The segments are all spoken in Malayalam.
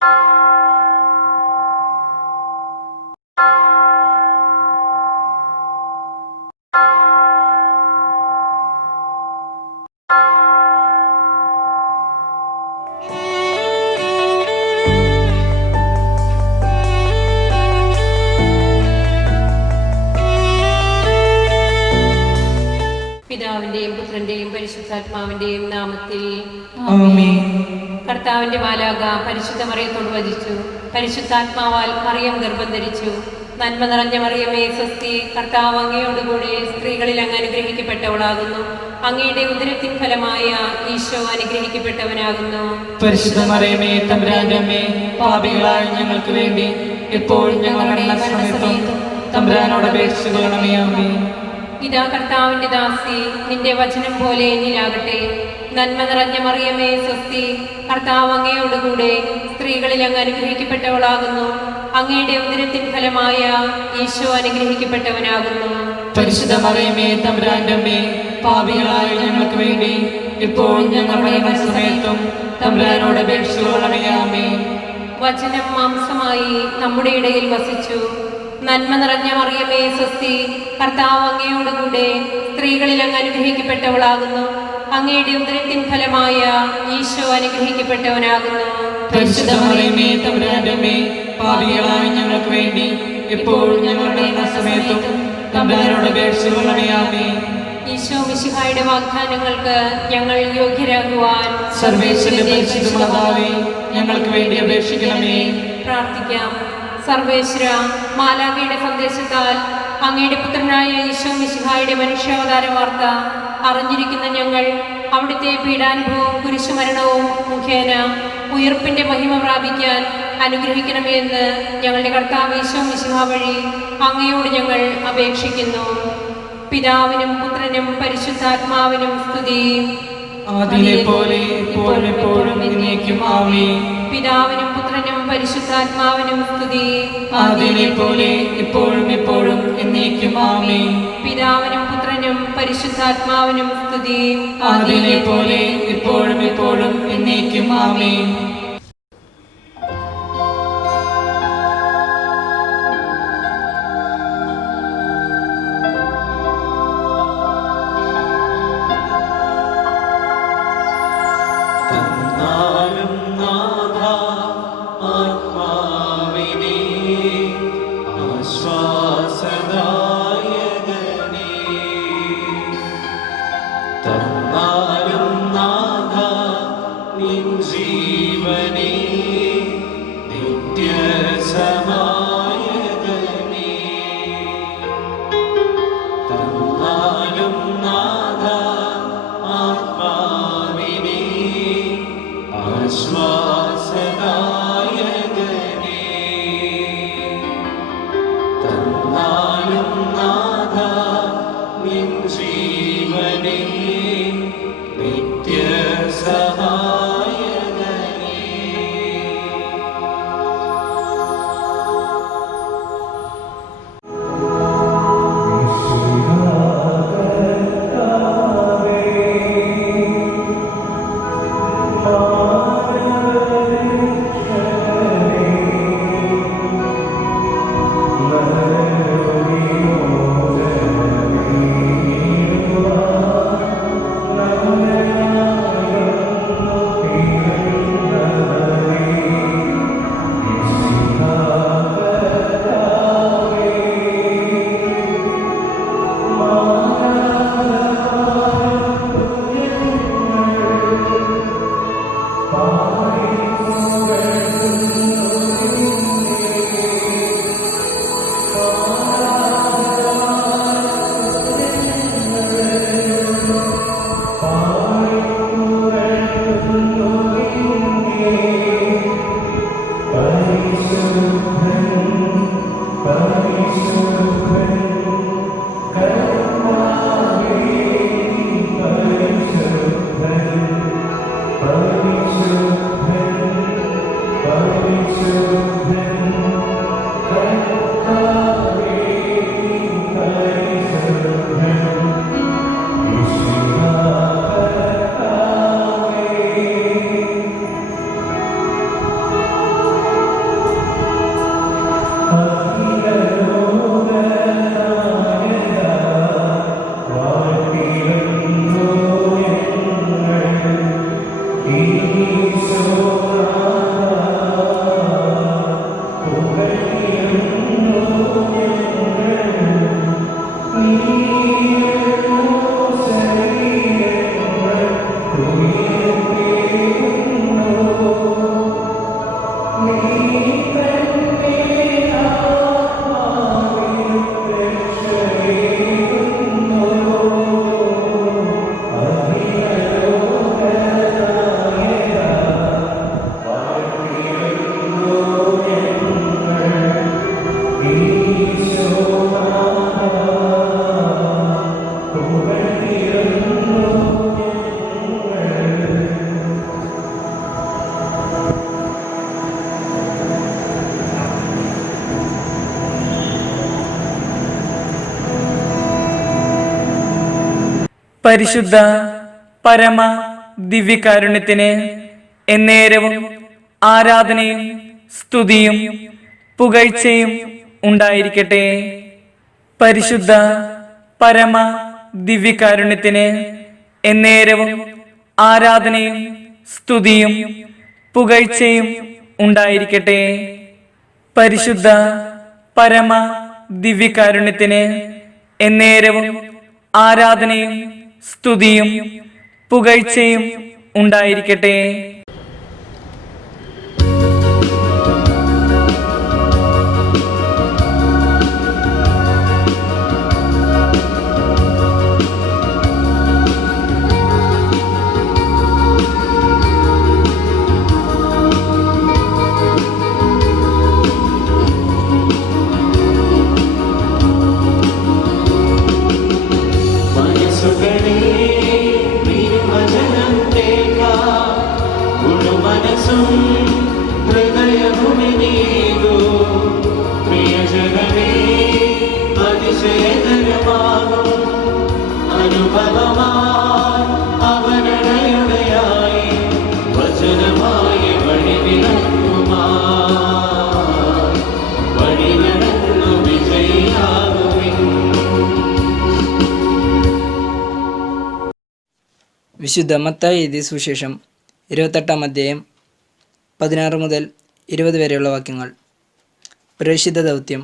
പിതാവിന്റെയും പുത്രന്റെയും പരിശുദ്ധാത്മാവിന്റെയും നാമത്തിൽ ആമേൻ. കർത്താവിന്റെ മാലാഖ പരിശുദ്ധ മറിയത്തോട് വചിച്ചു. പരിശുദ്ധാത്മാവാൽ മറിയം ഗർഭം ധരിച്ചു. നന്മ നിറഞ്ഞ മറിയമേ സ്വസ്തി, കർത്താവ് അങ്ങയോടുകൂടി സ്ത്രീകളിൽ അങ്ങ് അനുഗ്രഹിക്കപ്പെട്ടവളാകുന്നു. അങ്ങയുടെ ഉദരത്തിൻ ഫലമായ ഈശോ അനുഗ്രഹിക്കപ്പെട്ടവനാകുന്നു. പരിശുദ്ധ മറിയമേ തമ്പുരാന്റെ അമ്മേ, പാപികളായ ഞങ്ങൾക്ക് വേണ്ടി എപ്പോഴും ഞങ്ങളുടെ മരണസമയത്തും തമ്പുരാനോട് അപേക്ഷിച്ചുകൊള്ളണമേ. ആമേൻ. ഇതാ കർത്താവിന്റെ ദാസി, നിന്റെ വചനം പോലെ എന്നിലാകട്ടെ. നന്മ നിറഞ്ഞ മറിയമേ സ്വസ്തി, കർത്താവ് അങ്ങയോടുകൂടെ സ്ത്രീകളിൽ അങ്ങ് അനുഗ്രഹിക്കപ്പെട്ടവളാകുന്നു. അങ്ങയുടെ ഉദരത്തിൻ ഫലമായ ഈശോ അനുഗ്രഹിക്കപ്പെട്ടവനാകുന്നു. പരിശുദ്ധ മറിയമേ തമ്പുരാന്റെ അമ്മേ, പാപികളായ ഞങ്ങൾക്ക് വേണ്ടി എപ്പോഴും ഞങ്ങളുടെ മരണസമയത്തും തമ്പുരാനോട് അപേക്ഷിച്ചുകൊള്ളണമേ. ആമേൻ. വചനം മാംസമായി നമ്മുടെ ഇടയിൽ വസിച്ചു. നന്മ നിറഞ്ഞ മറിയമേ സ്വസ്തി, കർത്താവ് അങ്ങയോടുകൂടെ സ്ത്രീകളിൽ അങ്ങ് അനുഗ്രഹിക്കപ്പെട്ടവളാകുന്നു. അങ്ങയുടെ ഉദരത്തിൻ ഫലമായ ഈശോ അനുഗ്രഹിക്കപ്പെട്ടവനാകുന്നു. പരിശുദ്ധ മറിയമേ തമ്പുരാന്റെ അമ്മേ, പാപികളായ ഞങ്ങൾക്ക് വേണ്ടി എപ്പോഴും ഞങ്ങളുടെ മരണസമയത്തും തമ്പുരാനോട് അപേക്ഷിച്ചുകൊള്ളണമേ. ആമേൻ. ഈശോ മിശിഹായുടെ വാഗ്ദാനങ്ങൾക്ക് ഞങ്ങൾ യോഗ്യരാകുവാൻ സർവേശ്വരന്റെ പരിശുദ്ധ മാതാവേ, ഞങ്ങൾക്ക് വേണ്ടി അപേക്ഷിക്കണമേ. പ്രാർത്ഥിക്കാം. സർവേശ്വര, മാലാഖയുടെ സന്ദേശത്താൽ അങ്ങയുടെ പുത്രനായ ഈശോ മിശിഹായുടെ മനുഷ്യാവതാര വാർത്ത അറിഞ്ഞിരിക്കുന്ന ഞങ്ങൾ അവിടുത്തെ പീഡാനുഭവവും കുരിശുമരണവും മുഖേന ഉയർപ്പിന്റെ മഹിമ പ്രാപിക്കാൻ അനുഗ്രഹിക്കണമേ എന്ന് ഞങ്ങളുടെ കർത്താവ് ഈശോ മിശിഹാ വഴി അങ്ങയോട് ഞങ്ങൾ അപേക്ഷിക്കുന്നു. പിതാവിനും പുത്രനും പരിശുദ്ധാത്മാവിനും സ്തുതി. ആദിയിലെ പോലെ ഇപ്പോഴും എപ്പോഴും എന്നേക്കും. ആമേൻ. പിതാവിനും പുത്രനും പരിശുദ്ധാത്മാവിനും സ്തുതി. ആദിയിലെ പോലെ ഇപ്പോഴും എപ്പോഴും എന്നേക്കും. ആമേൻ. പിതാവിനും പുത്രനും പരിശുദ്ധാത്മാവിനും സ്തുതി. ആദിയിലെ പോലെ ഇപ്പോഴും എപ്പോഴും എന്നേക്കും. ആമേൻ. തന്നാലും നാഥ നിൻ ജീവൻ പരിശുദ്ധ പരമ ദിവ്യകാരുണ്യത്തിന് എന്നേരവും ആരാധനയും സ്തുതിയും പുകഴ്ചയും ഉണ്ടായിരിക്കട്ടെ. പരിശുദ്ധ പരമ ദിവ്യകാരുണ്യത്തിന് എന്നേരവും ആരാധനയും സ്തുതിയും പുകഴ്ചയും ഉണ്ടായിരിക്കട്ടെ. പരിശുദ്ധ പരമ ദിവ്യകാരുണ്യത്തിന് എന്നേരവും ആരാധനയും സ്തുതിയും പുകഴ്ചയും ഉണ്ടായിരിക്കട്ടെ. വിശുദ്ധ മത്തായി എഴുതിയ സുവിശേഷം 28-ാം അധ്യായം 16 മുതൽ 20 വരെയുള്ള വാക്യങ്ങൾ. പ്രേഷിത ദൗത്യം.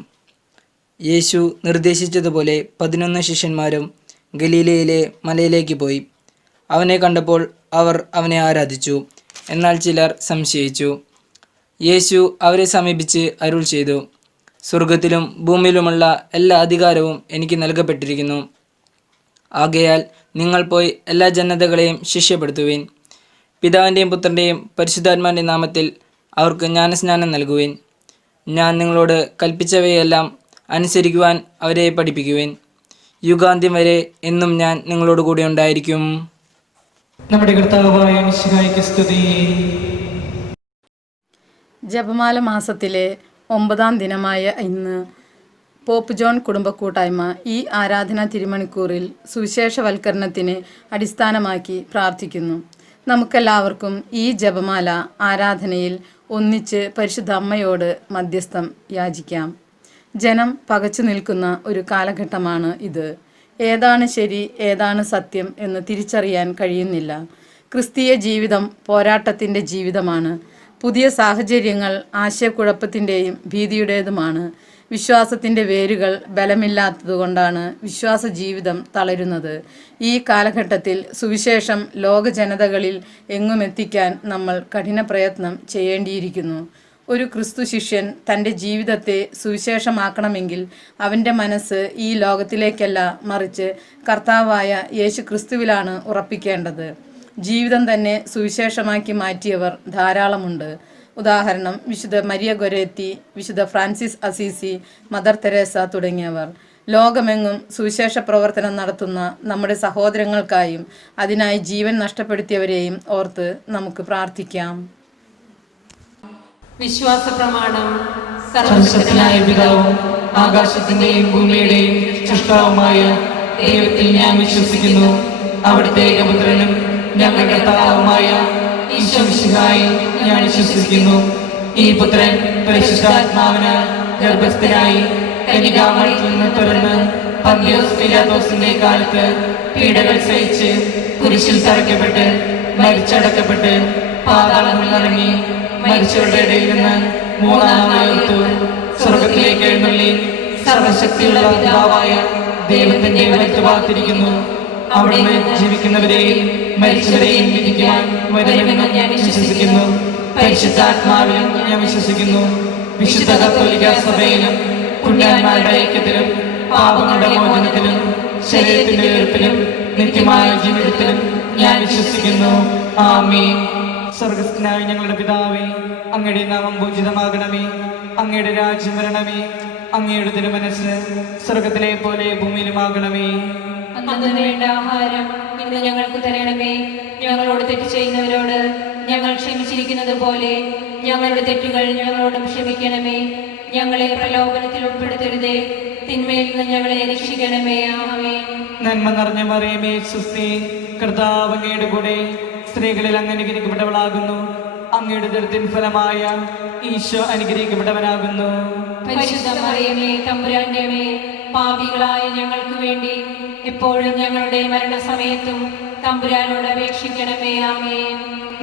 യേശു നിർദ്ദേശിച്ചതുപോലെ 11 ശിഷ്യന്മാരും ഗലീലയിലെ മലയിലേക്ക് പോയി. അവനെ കണ്ടപ്പോൾ അവർ അവനെ ആരാധിച്ചു. എന്നാൽ ചിലർ സംശയിച്ചു. യേശു അവരെ സമീപിച്ച് അരുൾ ചെയ്തു, സ്വർഗത്തിലും ഭൂമിയിലുമുള്ള എല്ലാ അധികാരവും എനിക്ക് നൽകപ്പെട്ടിരിക്കുന്നു. ആകയാൽ നിങ്ങൾ പോയി എല്ലാ ജനതകളെയും ശിഷ്യപ്പെടുത്തുവിൻ. പിതാവിൻ്റെയും പുത്രൻ്റെയും പരിശുദ്ധാത്മാവിൻ്റെയും നാമത്തിൽ അവർക്ക് ജ്ഞാനസ്നാനം നൽകുവിൻ. ഞാൻ നിങ്ങളോട് കൽപ്പിച്ചവയെല്ലാം അനുസരിക്കുവാൻ അവരെ പഠിപ്പിക്കുവിൻ. യുഗാന്ത്യം വരെ എന്നും ഞാൻ നിങ്ങളോട് കൂടെ ഉണ്ടായിരിക്കും. നമ്മുടെ കർത്താവായ മിശിഹായ്ക്ക് സ്തുതി. ജപമാല മാസത്തിലെ 9-ാം ദിനമായ ഇന്ന് പോപ്പ് ജോൺ കുടുംബക്കൂട്ടായ്മ ഈ ആരാധനാ തിരുമണിക്കൂറിൽ സുവിശേഷവൽക്കരണത്തിന് അടിസ്ഥാനമാക്കി പ്രാർത്ഥിക്കുന്നു. നമുക്കെല്ലാവർക്കും ഈ ജപമാല ആരാധനയിൽ ഒന്നിച്ച് പരിശുദ്ധ അമ്മയോട് മധ്യസ്ഥം യാചിക്കാം. ജനം പകച്ചു നിൽക്കുന്ന ഒരു കാലഘട്ടമാണ് ഇത്. ഏതാണ് ശരി, ഏതാണ് സത്യം എന്ന് തിരിച്ചറിയാൻ കഴിയുന്നില്ല. ക്രിസ്തീയ ജീവിതം പോരാട്ടത്തിൻ്റെ ജീവിതമാണ്. പുതിയ സാഹചര്യങ്ങൾ ആശയക്കുഴപ്പത്തിൻ്റെയും ഭീതിയുടേതുമാണ്. വിശ്വാസത്തിൻ്റെ വേരുകൾ ബലമില്ലാത്തതുകൊണ്ടാണ് വിശ്വാസ ജീവിതം തളരുന്നത്. ഈ കാലഘട്ടത്തിൽ സുവിശേഷം ലോക ജനതകളിൽ എങ്ങുമെത്തിക്കാൻ നമ്മൾ കഠിന പ്രയത്നം ചെയ്യേണ്ടിയിരിക്കുന്നു. ഒരു ക്രിസ്തു ശിഷ്യൻ തൻ്റെ ജീവിതത്തെ സുവിശേഷമാക്കണമെങ്കിൽ അവൻ്റെ മനസ്സ് ഈ ലോകത്തിലേക്കല്ല, മറിച്ച് കർത്താവായ യേശു ക്രിസ്തുവിലാണ് ഉറപ്പിക്കേണ്ടത്. ജീവിതം തന്നെ സുവിശേഷമാക്കി മാറ്റിയവർ ധാരാളമുണ്ട്. ഉദാഹരണം വിശുദ്ധ മരിയ ഗൊരേത്തി, വിശുദ്ധ ഫ്രാൻസിസ് അസീസി, മദർ തെരേസ തുടങ്ങിയവർ. ലോകമെങ്ങും സുവിശേഷ പ്രവർത്തനം നടത്തുന്ന നമ്മുടെ സഹോദരങ്ങൾക്കായും അതിനായി ജീവൻ നഷ്ടപ്പെടുത്തിയവരെയും ഓർത്ത് നമുക്ക് പ്രാർത്ഥിക്കാം. വിശ്വാസ പ്രമാണം. സർവശക്തനായ പിതാവും ആകാശത്തിന്റെയും ഭൂമിയുടെയും സൃഷ്ടാവുമായ ദൈവത്തിൽ ഞാൻ വിശ്വസിക്കുന്നു. അവിടുത്തെ ഏകപുത്രനും ഞങ്ങളുടെ കർത്താവുമായ ഈശോ മിശിഹായിൽ ഞാൻ വിശ്വസിക്കുന്നു. ഈ പുത്രൻ പരിശുദ്ധാത്മാവിനാൽ ഗർഭസ്ഥനായി കന്യകാമറിയത്തിൽ നിന്ന് പിറന്ന് പന്തിയോസ് പീലാത്തോസിന്റെ കാലത്ത് പീഡകൾ സഹിച്ച് കുരിശിൽ തറയ്ക്കപ്പെട്ട് മരിച്ചടക്കപ്പെട്ട് പാതാളങ്ങളിൽ ഇറങ്ങി മരിച്ചവരുടെ ഇടയിൽ നിന്ന് 3-ാം നാൾ ഉയർത്തു. സ്വർഗത്തിലേക്ക് എഴുന്നള്ളി സർവശക്തിയുള്ള പിതാവായ ദൈവത്തിന്റെ വലത്തുഭാഗത്തിരിക്കുന്നു. അവിടുന്ന് ജീവിക്കുന്നവരെയും മരിച്ചവരെയും വിധിക്കുവാൻ വരുമെന്ന് ഞാൻ വിശ്വസിക്കുന്നു. പരിശുദ്ധാത്മാവിലും ഞാൻ വിശ്വസിക്കുന്നു. വിശുദ്ധ കത്തോലിക്ക സഭയിലും പുണ്യവാന്മാരുടെ ഐക്യത്തിലും പാപങ്ങളുടെ മോചനത്തിലും ശരീരത്തിന്റെ ഉയർപ്പിലും നിത്യമായ ജീവിതത്തിലും ഞാൻ വിശ്വസിക്കുന്നു. ആമേൻ. സ്വർഗസ്ഥനായ ഞങ്ങളുടെ പിതാവേ, അങ്ങയുടെ നാമം പൂജിതമാകണമേ. അങ്ങയുടെ രാജ്യം വരണമേ. അങ്ങയുടെ തിരുമനസ്സ് സ്വർഗത്തിലെ പോലെ ഭൂമിയിലുമാകണമേ. അന്നു വേണ്ട ആഹാരം ഇന്ന് ഞങ്ങൾക്ക് തരണമേ. ഞങ്ങളോട് തെറ്റ് ചെയ്യുന്നവരോട് ഞങ്ങൾ ക്ഷമിച്ചിരിക്കുന്നത് പോലെ ഞങ്ങളുടെ തെറ്റുകൾ ഞങ്ങളോടും ക്ഷമിക്കണമേ. ഞങ്ങളെ പ്രലോഭനത്തിൽ ഉൾപ്പെടുത്തരുതേ, തിന്മയിൽ നിന്ന് ഞങ്ങളെ രക്ഷിക്കണമേ. ആമേൻ. നന്മ നിറഞ്ഞ മറിയമേ സുസ്തി, കർത്താവ് അങ്ങയുടെ കൂടെ സ്ത്രീകളിൽ അങ്ങ് അനുഗ്രഹിക്കപ്പെട്ടവളാകുന്നു. അങ്ങയുടെ ഉദരത്തിൻ ഫലമായ ഈശോ അനുഗ്രഹിക്കപ്പെട്ടവനാകുന്നു. പരിശുദ്ധ മറിയമേ തമ്പുരാന്റെ അമ്മേ, പാപികളായ ഞങ്ങൾക്ക് വേണ്ടി എപ്പോഴും ഞങ്ങളുടെ മരണസമയത്തും തമ്പുരാനോട് അപേക്ഷിക്കണമേ. ആമേൻ.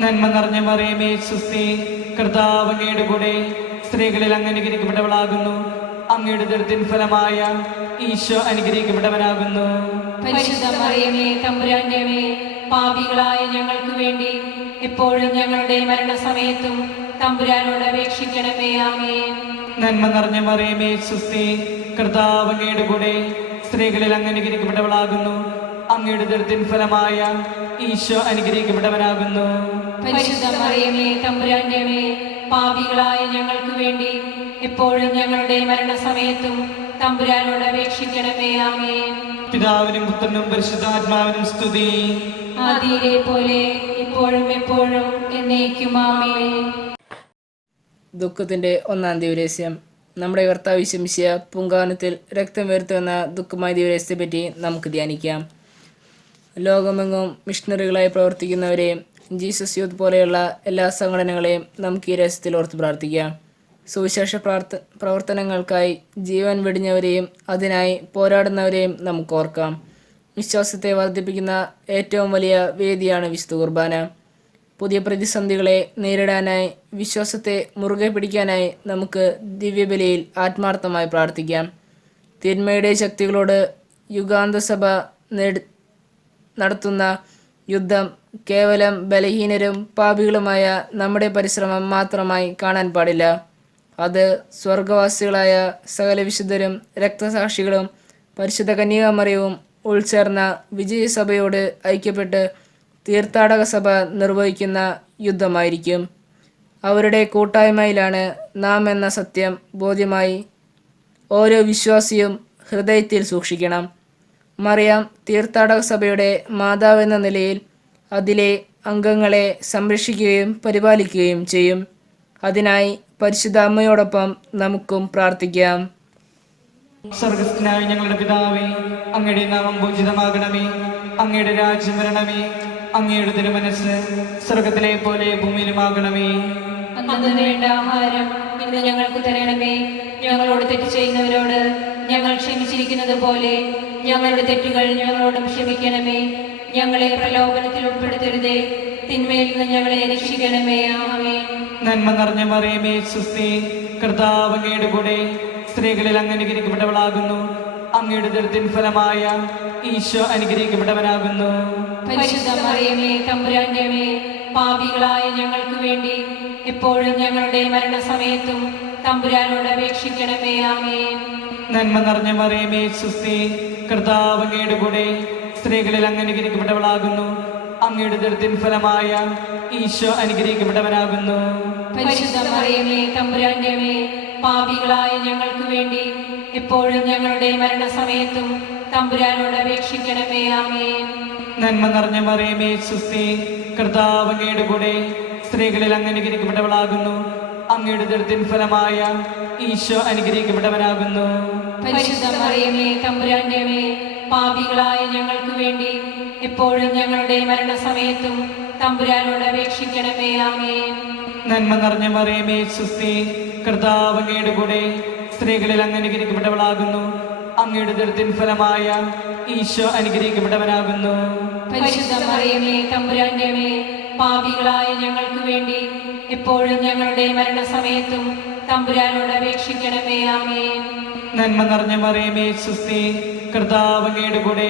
നന്മ നിറഞ്ഞ മറിയമേ സുസ്തി, കർത്താവ് അങ്ങയുടെ കൂടെ സ്ത്രീകളിൽ അങ്ങ് അനുഗ്രഹിക്കപ്പെട്ടവളാകുന്നു. അങ്ങയുടെ ഉദരത്തിൻ ഫലമായ ഈശോ അനുഗ്രഹിക്കപ്പെട്ടവനാകുന്നു. പരിശുദ്ധ മറിയമേ തമ്പുരാന്റെ അമ്മേ, പാപികളായ ഞങ്ങൾക്ക് വേണ്ടി എപ്പോഴും ഞങ്ങളുടെ മരണസമയത്തും തമ്പുരാനോട് അപേക്ഷിക്കണമേ. ആമേൻ. നന്മ നിറഞ്ഞ മറിയമേ സുസ്തി, കർത്താവ് അങ്ങയുടെ കൂടെ സ്ത്രീകളിൽ അങ്ങ് അനുഗ്രഹിക്കപ്പെട്ടവളാകുന്നു. അങ്ങയുടെ ഉദരത്തിൻ ഫലമായ ഈശോ അനുഗ്രഹിക്കപ്പെട്ടവനാകുന്നു. പരിശുദ്ധ മറിയമേ തമ്പുരാന്റെ അമ്മേ, പാപികളായ ഞങ്ങൾക്ക് വേണ്ടി എപ്പോഴും ഞങ്ങളുടെ മരണസമയത്തും തമ്പുരാനോട് അപേക്ഷിക്കണമേ. ആമേൻ. പിതാവിനും പുത്രനും പരിശുദ്ധാത്മാവിനും സ്തുതി. ആദിയിലെ പോലെ ഇപ്പോഴും എപ്പോഴും എന്നേക്കും. ആമേൻ. ദുഃഖത്തിൻ്റെ ഒന്നാം ദിവരഹസ്യം. നമ്മുടെ കർത്താവ് ശംസിയ പൂങ്കാവനത്തിൽ രക്തം വേർത്തുവെന്ന ദുഃഖമായ ദിവരഹസ്യത്തെ പറ്റി നമുക്ക് ധ്യാനിക്കാം. ലോകമെങ്ങും മിഷണറികളായി പ്രവർത്തിക്കുന്നവരെയും ജീസസ് യൂത്ത് പോലെയുള്ള എല്ലാ സംഘടനകളെയും നമുക്ക് ഈ രഹസ്യത്തിൽ ഓർത്ത് പ്രാർത്ഥിക്കാം. സുവിശേഷ പ്രവർത്തനങ്ങൾക്കായി ജീവൻ വെടിഞ്ഞവരെയും അതിനായി പോരാടുന്നവരെയും നമുക്ക് ഓർക്കാം. വിശ്വാസത്തെ വർദ്ധിപ്പിക്കുന്ന ഏറ്റവും വലിയ വേദിയാണ് വിശുദ്ധ കുർബാന. പുതിയ പ്രതിസന്ധികളെ നേരിടാനായി, വിശ്വാസത്തെ മുറുകെ പിടിക്കാനായി നമുക്ക് ദിവ്യബലിയിൽ ആത്മാർത്ഥമായി പ്രാർത്ഥിക്കാം. തിന്മയുടെ ശക്തികളോട് യുഗാന്തസഭ നടത്തുന്ന യുദ്ധം കേവലം ബലഹീനരും പാപികളുമായ നമ്മുടെ പരിശ്രമം മാത്രമായി കാണാൻ പാടില്ല. അത് സ്വർഗവാസികളായ സകല വിശുദ്ധരും രക്തസാക്ഷികളും പരിശുദ്ധ കന്യകാമറിയവും ഉൾച്ചേർന്ന വിജയസഭയോട് ഐക്യപ്പെട്ട് തീർത്ഥാടക സഭ നിർവഹിക്കുന്ന യുദ്ധമായിരിക്കും. അവരുടെ കൂട്ടായ്മയിലാണ് നാം എന്ന സത്യം ബോധ്യമായി ഓരോ വിശ്വാസിയും ഹൃദയത്തിൽ സൂക്ഷിക്കണം. മറിയാം തീർത്ഥാടക സഭയുടെ മാതാവെന്ന നിലയിൽ അതിലെ അംഗങ്ങളെ സംരക്ഷിക്കുകയും പരിപാലിക്കുകയും ചെയ്യും. അതിനായി പരിശുദ്ധ അമ്മയോടൊപ്പം നമുക്കും പ്രാർത്ഥിക്കാം. സ്വർഗസ്ഥനായ ഞങ്ങളുടെ പിതാവേ, അങ്ങയുടെ നാമം പൂജിതമാകണമേ. അങ്ങയുടെ രാജ്യം വരണമേ. അങ്ങയുടെ തിരുമനസ്സ് സ്വർഗത്തിലെ പോലെ ഭൂമിയിലുമാകണമേ. അന്നു വേണ്ട ആഹാരം ഇന്ന് ഞങ്ങൾക്ക് തരണമേ. ഞങ്ങളോട് തെറ്റ് ചെയ്യുന്നവരോട് ഞങ്ങൾ ക്ഷമിച്ചിരിക്കുന്നത് പോലെ ഞങ്ങളുടെ തെറ്റുകൾ ഞങ്ങളോടും ക്ഷമിക്കണമേ. ഞങ്ങളെ പ്രലോഭനത്തിൽ ഉൾപ്പെടുത്തരുതേ, തിന്മയിൽ നിന്ന് ഞങ്ങളെ രക്ഷിക്കണമേ. ആമേൻ. നന്മ നിറഞ്ഞ മറിയമേ സുസ്തി, കർത്താവ് അങ്ങയുടെ കൂടെ സ്ത്രീകളിൽ അങ്ങ് അനുഗ്രഹിക്കപ്പെട്ടവളാകുന്നു. അങ്ങയുടെ ഉദരത്തിൻ ഫലമായ ഈശോ അനുഗ്രഹിക്കപ്പെട്ടവനാകുന്നു. പരിശുദ്ധ മറിയമേ തമ്പുരാന്റെ അമ്മേ, പാപികളായ ഞങ്ങൾക്ക് വേണ്ടി എപ്പോഴും ഞങ്ങളുടെ മരണസമയത്തും തമ്പുരാനോട് അപേക്ഷിക്കണമേ. ആമേൻ. നന്മ നിറഞ്ഞ മറിയമേ സുസ്തി, കർത്താവ് അങ്ങയുടെ കൂടെ സ്ത്രീകളിൽ അങ്ങ് അനുഗ്രഹിക്കപ്പെട്ടവളാകുന്നു. അങ്ങയുടെ ഉദരത്തിൻ ഫലമായ ഈശോ അനുഗ്രഹിക്കപ്പെട്ടവനാകുന്നു. പരിശുദ്ധ മറിയമേ തമ്പുരാന്റെ അമ്മേ, പാപികളായ ഞങ്ങൾക്ക് വേണ്ടി എപ്പോഴും ഞങ്ങളുടെ മരണസമയത്തും തമ്പുരാനോട് അപേക്ഷിക്കണമേ. ആമേൻ. നന്മ നിറഞ്ഞ മറിയമേ സുസ്തി, കർത്താവ് അങ്ങയുടെ കൂടെ സ്ത്രീകളിൽ അങ്ങ് അനുഗ്രഹിക്കപ്പെട്ടവളാകുന്നു. അങ്ങയുടെ ഉദരത്തിൻ ഫലമായ ഈശോ അനുഗ്രഹിക്കപ്പെട്ടവനാകുന്നു. പരിശുദ്ധ മറിയമേ തമ്പുരാന്റെ അമ്മേ, പാപികളായ ഞങ്ങൾക്ക് വേണ്ടി എപ്പോഴും ഞങ്ങളുടെ മരണസമയത്തും തമ്പുരാനോട് അപേക്ഷിക്കണമേ. ആമേൻ. നന്മ നിറഞ്ഞ മറിയമേ സുസ്തി, കർത്താവ് അങ്ങയുടെ കൂടെ സ്ത്രീകളിൽ അങ്ങ് അനുഗ്രഹിക്കപ്പെട്ടവളാകുന്നു. അങ്ങയുടെ ഉദരത്തിൻ ഫലമായ ഈശോ അനുഗ്രഹിക്കപ്പെട്ടവനാകുന്നു. പരിശുദ്ധ മറിയമേ തമ്പുരാന്റെ അമ്മേ, പാപികളായ ഞങ്ങൾക്ക് വേണ്ടി എപ്പോഴും ഞങ്ങളുടെ മരണസമയത്തും തമ്പുരാനോട് അപേക്ഷിക്കണമേ. ആമേൻ. നന്മ നിറഞ്ഞ മറിയമേ സുസ്തി, കർത്താവ് അങ്ങയുടെ കൂടെ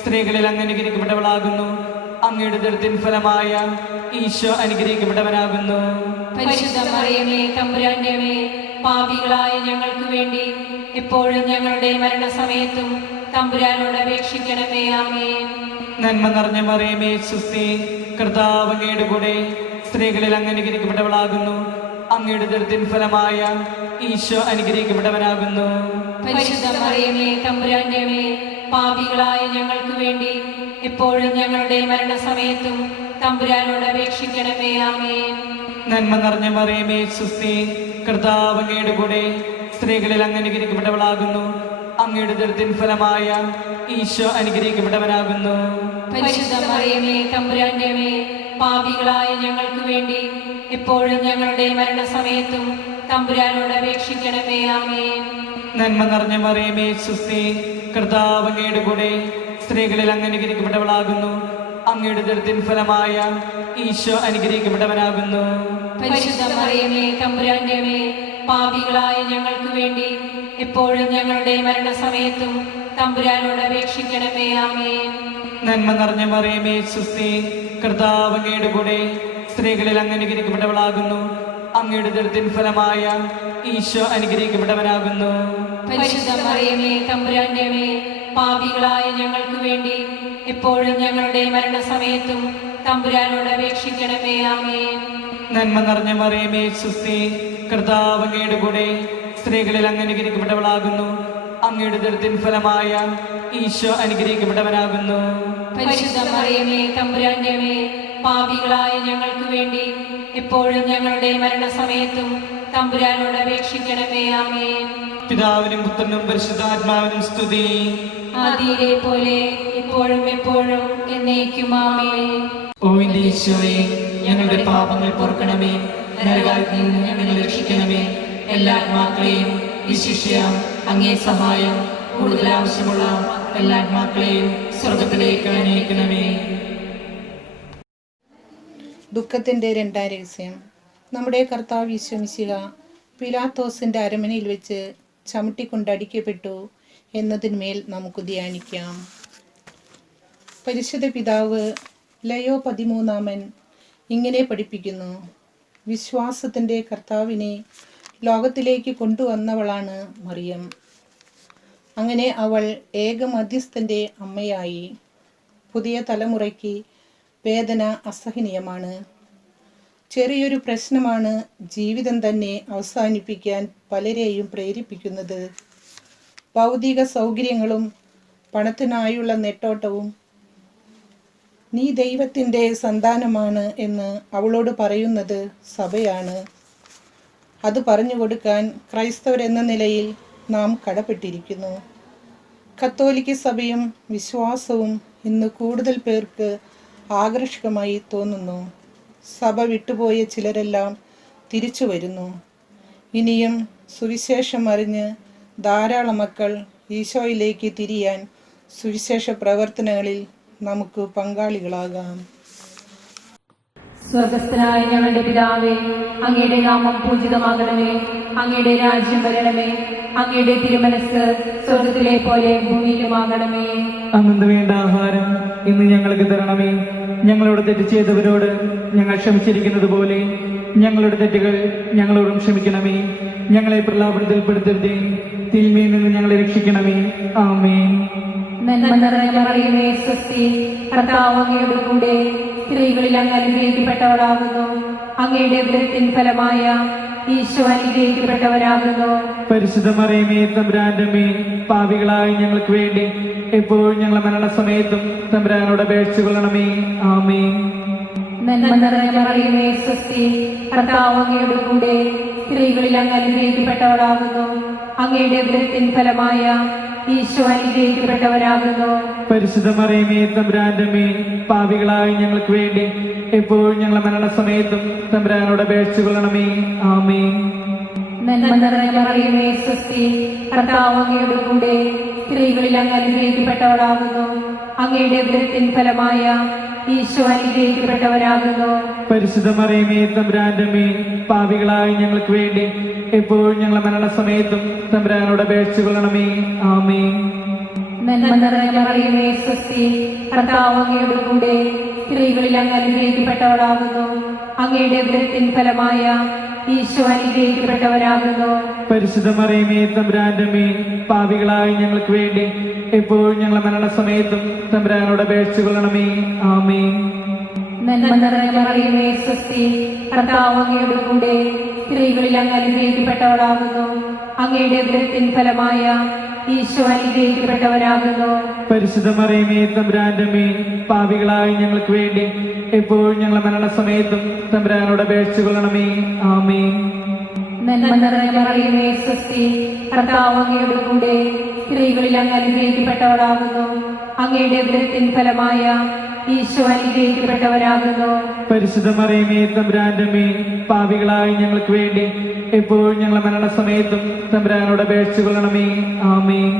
സ്ത്രീകളിൽ അങ്ങ് അനുഗ്രഹിക്കപ്പെട്ടവളാകുന്നു. അങ്ങയുടെ ഉദരത്തിൻ ഫലമായ ഈശോ അനുഗ്രഹിക്കപ്പെട്ടവനാകുന്നു. പരിശുദ്ധ മറിയമേ തമ്പുരാന്റെ അമ്മേ, പാപികളായ ഞങ്ങൾക്ക് വേണ്ടി എപ്പോഴും ഞങ്ങളുടെ മരണസമയത്തും തമ്പുരാനോട് അപേക്ഷിക്കണമേ. ആമേൻ. നന്മ നിറഞ്ഞ മറിയമേ സുസ്തി, കർത്താവ് അങ്ങയുടെ കൂടെ സ്ത്രീകളിൽ അങ്ങ് അനുഗ്രഹിക്കപ്പെട്ടവളാകുന്നു. അങ്ങയുടെ ഉദരത്തിൻ ഫലമായ ഈശോ അനുഗ്രഹിക്കപ്പെട്ടവനാകുന്നു. പരിശുദ്ധ മറിയമേ തമ്പുരാന്റെ അമ്മേ, പാപികളായ ഞങ്ങൾക്ക് വേണ്ടി എപ്പോഴും ഞങ്ങളുടെ മരണസമയത്തും തമ്പുരാനോട് അപേക്ഷിക്കണമേ. ആമേൻ. നന്മ നിറഞ്ഞ മറിയമേ സുസ്തി, കർത്താവ് അങ്ങയുടെ കൂടെ സ്ത്രീകളിൽ അങ്ങ് അനുഗ്രഹിക്കപ്പെട്ടവളാകുന്നു. അങ്ങയുടെ ഉദരത്തിൻ ഫലമായ ഈശോ അനുഗ്രഹിക്കപ്പെട്ടവനാകുന്നു. പരിശുദ്ധ മറിയമേ തമ്പുരാന്റെ അമ്മേ, പാപികളായ ഞങ്ങൾക്ക് വേണ്ടി എപ്പോഴും ഞങ്ങളുടെ മരണസമയത്തും തമ്പുരാനോട് അപേക്ഷിക്കണമേ. ആമേൻ. നന്മ നിറഞ്ഞ മറിയമേ സുസ്തി, കർത്താവ് അങ്ങയുടെ കൂടെ സ്ത്രീകളിൽ അങ്ങ് അനുഗ്രഹിക്കപ്പെട്ടവളാകുന്നു. അങ്ങയുടെ ഉദരത്തിൻ ഫലമായ ഈശോ അനുഗ്രഹിക്കപ്പെട്ടവനാകുന്നു. പരിശുദ്ധ മറിയമേ തമ്പുരാന്റെ അമ്മേ, പാപികളായ ഞങ്ങൾക്ക് വേണ്ടി എപ്പോഴും ഞങ്ങളുടെ മരണസമയത്തും തമ്പുരാനോട് അപേക്ഷിക്കണമേ. ആമേൻ. നന്മ നിറഞ്ഞ മറിയമേ സുസ്തി, കർത്താവ് അങ്ങയുടെ കൂടെ സ്ത്രീകളിൽ അങ്ങ് അനുഗ്രഹിക്കപ്പെട്ടവളാകുന്നു. അങ്ങയുടെ ഉദരത്തിൻ ഫലമായ ഈശോ അനുഗ്രഹിക്കപ്പെട്ടവനാകുന്നു. പരിശുദ്ധ മറിയമേ തമ്പുരാന്റെ അമ്മേ, പാപികളായ ഞങ്ങൾക്ക് വേണ്ടി എപ്പോഴും ഞങ്ങളുടെ മരണസമയത്തും തമ്പുരാനോട് അപേക്ഷിക്കണമേ. ആമേൻ. നന്മ നിറഞ്ഞ മറിയമേ സുസ്തി, കർത്താവ് അങ്ങയുടെ കൂടെ സ്ത്രീകളിൽ അങ്ങ് അനുഗ്രഹിക്കപ്പെട്ടവളാകുന്നു. അങ്ങയുടെ ഉദരത്തിൻ ഫലമായ ഈശോ അനുഗ്രഹിക്കപ്പെട്ടവനാകുന്നു. പരിശുദ്ധ മറിയമേ തമ്പുരാന്റെ അമ്മേ, പാപികളായ ഞങ്ങൾക്ക് വേണ്ടി എപ്പോഴും ഞങ്ങളുടെ മരണസമയത്തും തമ്പുരാനോട് അപേക്ഷിക്കണമേ. ആമേൻ. പിതാവിനും പുത്രനും പരിശുദ്ധാത്മാവിനും സ്തുതി. ആദിയിലെ പോലെ ഇപ്പോഴും എപ്പോഴും എന്നേക്കും. ആമേൻ. ഓ എന്റെ ഈശോയെ, ഞങ്ങളുടെ പാപങ്ങൾ പൊറുക്കണമേ, നരകാഗ്നിയിൽ നിന്ന് ഞങ്ങളെ രക്ഷിക്കണമേ. എല്ലാ ആത്മാക്കളെയും വിശിഷ്യ അങ്ങേ സഹായം കൂടുതൽ ആവശ്യമുള്ള എല്ലാ ആത്മാക്കളെയും സ്വർഗത്തിലേക്ക് അനയിക്കണമേ. ദുഃഖത്തിൻ്റെ രണ്ടാം രഹസ്യം. നമ്മുടെ കർത്താവ് ഈശോ മിശിഹ പിലാത്തോസിൻ്റെ അരമനയിൽ വെച്ച് ചവിട്ടിക്കൊണ്ടടിക്കപ്പെട്ടു എന്നതിന്മേൽ നമുക്ക് ധ്യാനിക്കാം. പരിശുദ്ധ പിതാവ് ലയോ 13 ഇങ്ങനെ പഠിപ്പിക്കുന്നു: വിശ്വാസത്തിൻ്റെ കർത്താവിനെ ലോകത്തിലേക്ക് കൊണ്ടുവന്നവളാണ് മറിയം. അങ്ങനെ അവൾ ഏകമധ്യസ്ഥൻ്റെ അമ്മയായി. പുതിയ തലമുറയ്ക്ക് വേദന അസഹനീയമാണ്. ചെറിയൊരു പ്രശ്നമാണ് ജീവിതം തന്നെ അവസാനിപ്പിക്കാൻ പലരെയും പ്രേരിപ്പിക്കുന്നത്. ഭൗതിക സൗകര്യങ്ങളും പണത്തിനായുള്ള നെട്ടോട്ടവും. നീ ദൈവത്തിൻ്റെ സന്താനമാണ് എന്ന് അവളോട് പറയുന്നത് സഭയാണ്. അത് പറഞ്ഞു കൊടുക്കാൻ ക്രൈസ്തവരെന്ന നിലയിൽ നാം കടപ്പെട്ടിരിക്കുന്നു. കത്തോലിക്ക സഭയും വിശ്വാസവും ഇന്ന് കൂടുതൽ പേർക്ക് ആകർഷകമായി തോന്നുന്നു. സഭ വിട്ടുപോയ ചിലരെല്ലാം തിരിച്ചു വരുന്നു. ഇനിയും സുവിശേഷം അറിഞ്ഞ് ധാരാളം മക്കൾ ഈശോയിലേക്ക് തിരിയാൻ സുവിശേഷ പ്രവർത്തനങ്ങളിൽ നമുക്ക് പങ്കാളികളാകാം. സ്വർഗസ്ഥനായ ഞങ്ങളുടെ പിതാവേ, അങ്ങയുടെ നാമം പൂജിതമാകണമേ. അങ്ങയുടെ രാജ്യം വരണമേ. അങ്ങയുടെ തിരുമനസ് സ്വർഗത്തിലെ പോലെ ഭൂമിയിലുമാകണമേ. അന്നു വേണ്ട ആഹാരം ഇന്ന് ഞങ്ങൾക്ക് തരണമേ. ഞങ്ങളോട് തെറ്റ് ചെയ്തവരോട് ഞങ്ങൾ ക്ഷമിച്ചിരിക്കുന്നത് പോലെ ഞങ്ങളുടെ തെറ്റുകൾ ഞങ്ങളോടും ക്ഷമിക്കണമേ. ഞങ്ങളെ പ്രലോഭനത്തിൽപ്പെടുത്തരുതേ, തിന്മയിൽ നിന്ന് ഞങ്ങളെ രക്ഷിക്കണമേ. ആമേൻ. നന്മ നിറഞ്ഞ മറിയമേ സ്വസ്തി, കർത്താവ് അങ്ങയുടെ കൂടെ സ്ത്രീകളിൽ അങ്ങ് അനുഗ്രഹിക്കപ്പെട്ടവളാകുന്നു. അങ്ങയുടെ ഉദരത്തിൻ ഫലമായ ഈശോ അനുഗ്രഹിക്കപ്പെട്ടവരാകുന്നു. പരിശുദ്ധ മറിയമേ തമ്പുരാന്റെ അമ്മേ, പാപികളായ ഞങ്ങൾക്ക് വേണ്ടി എപ്പോഴും ഞങ്ങളുടെ മരണസമയത്തും തമ്പുരാനോട് അപേക്ഷിച്ചു കൊള്ളണമേ. ആമേൻ. നന്മ നിറഞ്ഞ മറിയമേ സ്വസ്തി, കർത്താവ് അങ്ങയുടെ കൂടെ സ്ത്രീകളിൽ അങ്ങ് അനുഗ്രഹിക്കപ്പെട്ടവളാകുന്നു. അങ്ങയുടെ ഉദരത്തിൻ ഫലമായ ഈശോ അനുഗ്രഹിക്കപ്പെട്ടവരാകുന്നു. പരിശുദ്ധ മറിയമേ തമ്പുരാന്റെ അമ്മേ, പാപികളായ ഞങ്ങൾക്ക് വേണ്ടി എപ്പോഴും ഞങ്ങളുടെ മരണസമയത്തും തമ്പുരാനോട് അപേക്ഷിച്ചു കൊള്ളണമേ. ആമേൻ. നന്മ നിറഞ്ഞ മറിയമേ സ്വസ്തി, കർത്താവ് അങ്ങയുടെ കൂടെ സ്ത്രീകളിൽ അങ്ങ് അനുഗ്രഹിക്കപ്പെട്ടവളാകുന്നു. അങ്ങയുടെ ഉദരത്തിൻ ഫലമായ ഈശോ അനുഗ്രഹിക്കപ്പെട്ടവരാകുന്നു. പരിശുദ്ധ മറിയമേ തമ്പുരാന്റെ അമ്മേ, പാപികളായ ഞങ്ങൾക്ക് വേണ്ടി എപ്പോഴും ഞങ്ങളുടെ മരണസമയത്തും തമ്പുരാനോട് അപേക്ഷിച്ചു കൊള്ളണമേ. ആമേൻ. നന്മ നിറഞ്ഞ മറിയമേ സ്വസ്തി, കർത്താവ് അങ്ങയുടെ കൂടെ സ്ത്രീകളിൽ അങ്ങ് അനുഗ്രഹിക്കപ്പെട്ടവളാകുന്നു. അങ്ങയുടെ ഉദരത്തിൻ ഫലമായ ഈശോ അനുഗ്രഹിക്കപ്പെട്ടവരാകുന്നു. പരിശുദ്ധ മറിയമേ തമ്പുരാന്റെ അമ്മേ, പാപികളായ ഞങ്ങൾക്ക് വേണ്ടി എപ്പോഴും ഞങ്ങളുടെ മരണസമയത്തും തമ്പുരാനോട് അപേക്ഷിച്ചു കൊള്ളണമേ. ആമേൻ. നന്മ നിറഞ്ഞ മറിയമേ സ്വസ്തി, കർത്താവ് അങ്ങയുടെ കൂടെ സ്ത്രീകളിൽ അങ്ങ് അനുഗ്രഹിക്കപ്പെട്ടവളാകുന്നു. അങ്ങയുടെ ഉദരത്തിൻ ഫലമായ ഈശോ അനുഗ്രഹിക്കപ്പെട്ടവരാകുന്നു. പരിശുദ്ധ മറിയമേ തമ്പുരാന്റെ അമ്മേ, പാപികളായ ഞങ്ങൾക്ക് വേണ്ടി എപ്പോഴും ഞങ്ങളുടെ മരണസമയത്തും തമ്പുരാനോട് അപേക്ഷിച്ചു കൊള്ളണമേ. ആമേൻ. നന്മ നിറഞ്ഞ മറിയമേ സ്വസ്തി, കർത്താവ് അങ്ങയുടെ കൂടെ സ്ത്രീകളിൽ അങ്ങ് അനുഗ്രഹിക്കപ്പെട്ടവളാകുന്നു. അങ്ങയുടെ ഉദരത്തിൻ ഫലമായ ഈശോ അനുഗ്രഹിക്കപ്പെട്ടവരാകുന്നു. പരിശുദ്ധ മറിയമേ തമ്പുരാന്റെ അമ്മേ, പാപികളായ ഞങ്ങൾക്ക് വേണ്ടി എപ്പോഴും ഞങ്ങളുടെ മരണസമയത്തും തമ്പുരാനോട് അപേക്ഷിച്ചു കൊള്ളണമേ. ആമേൻ.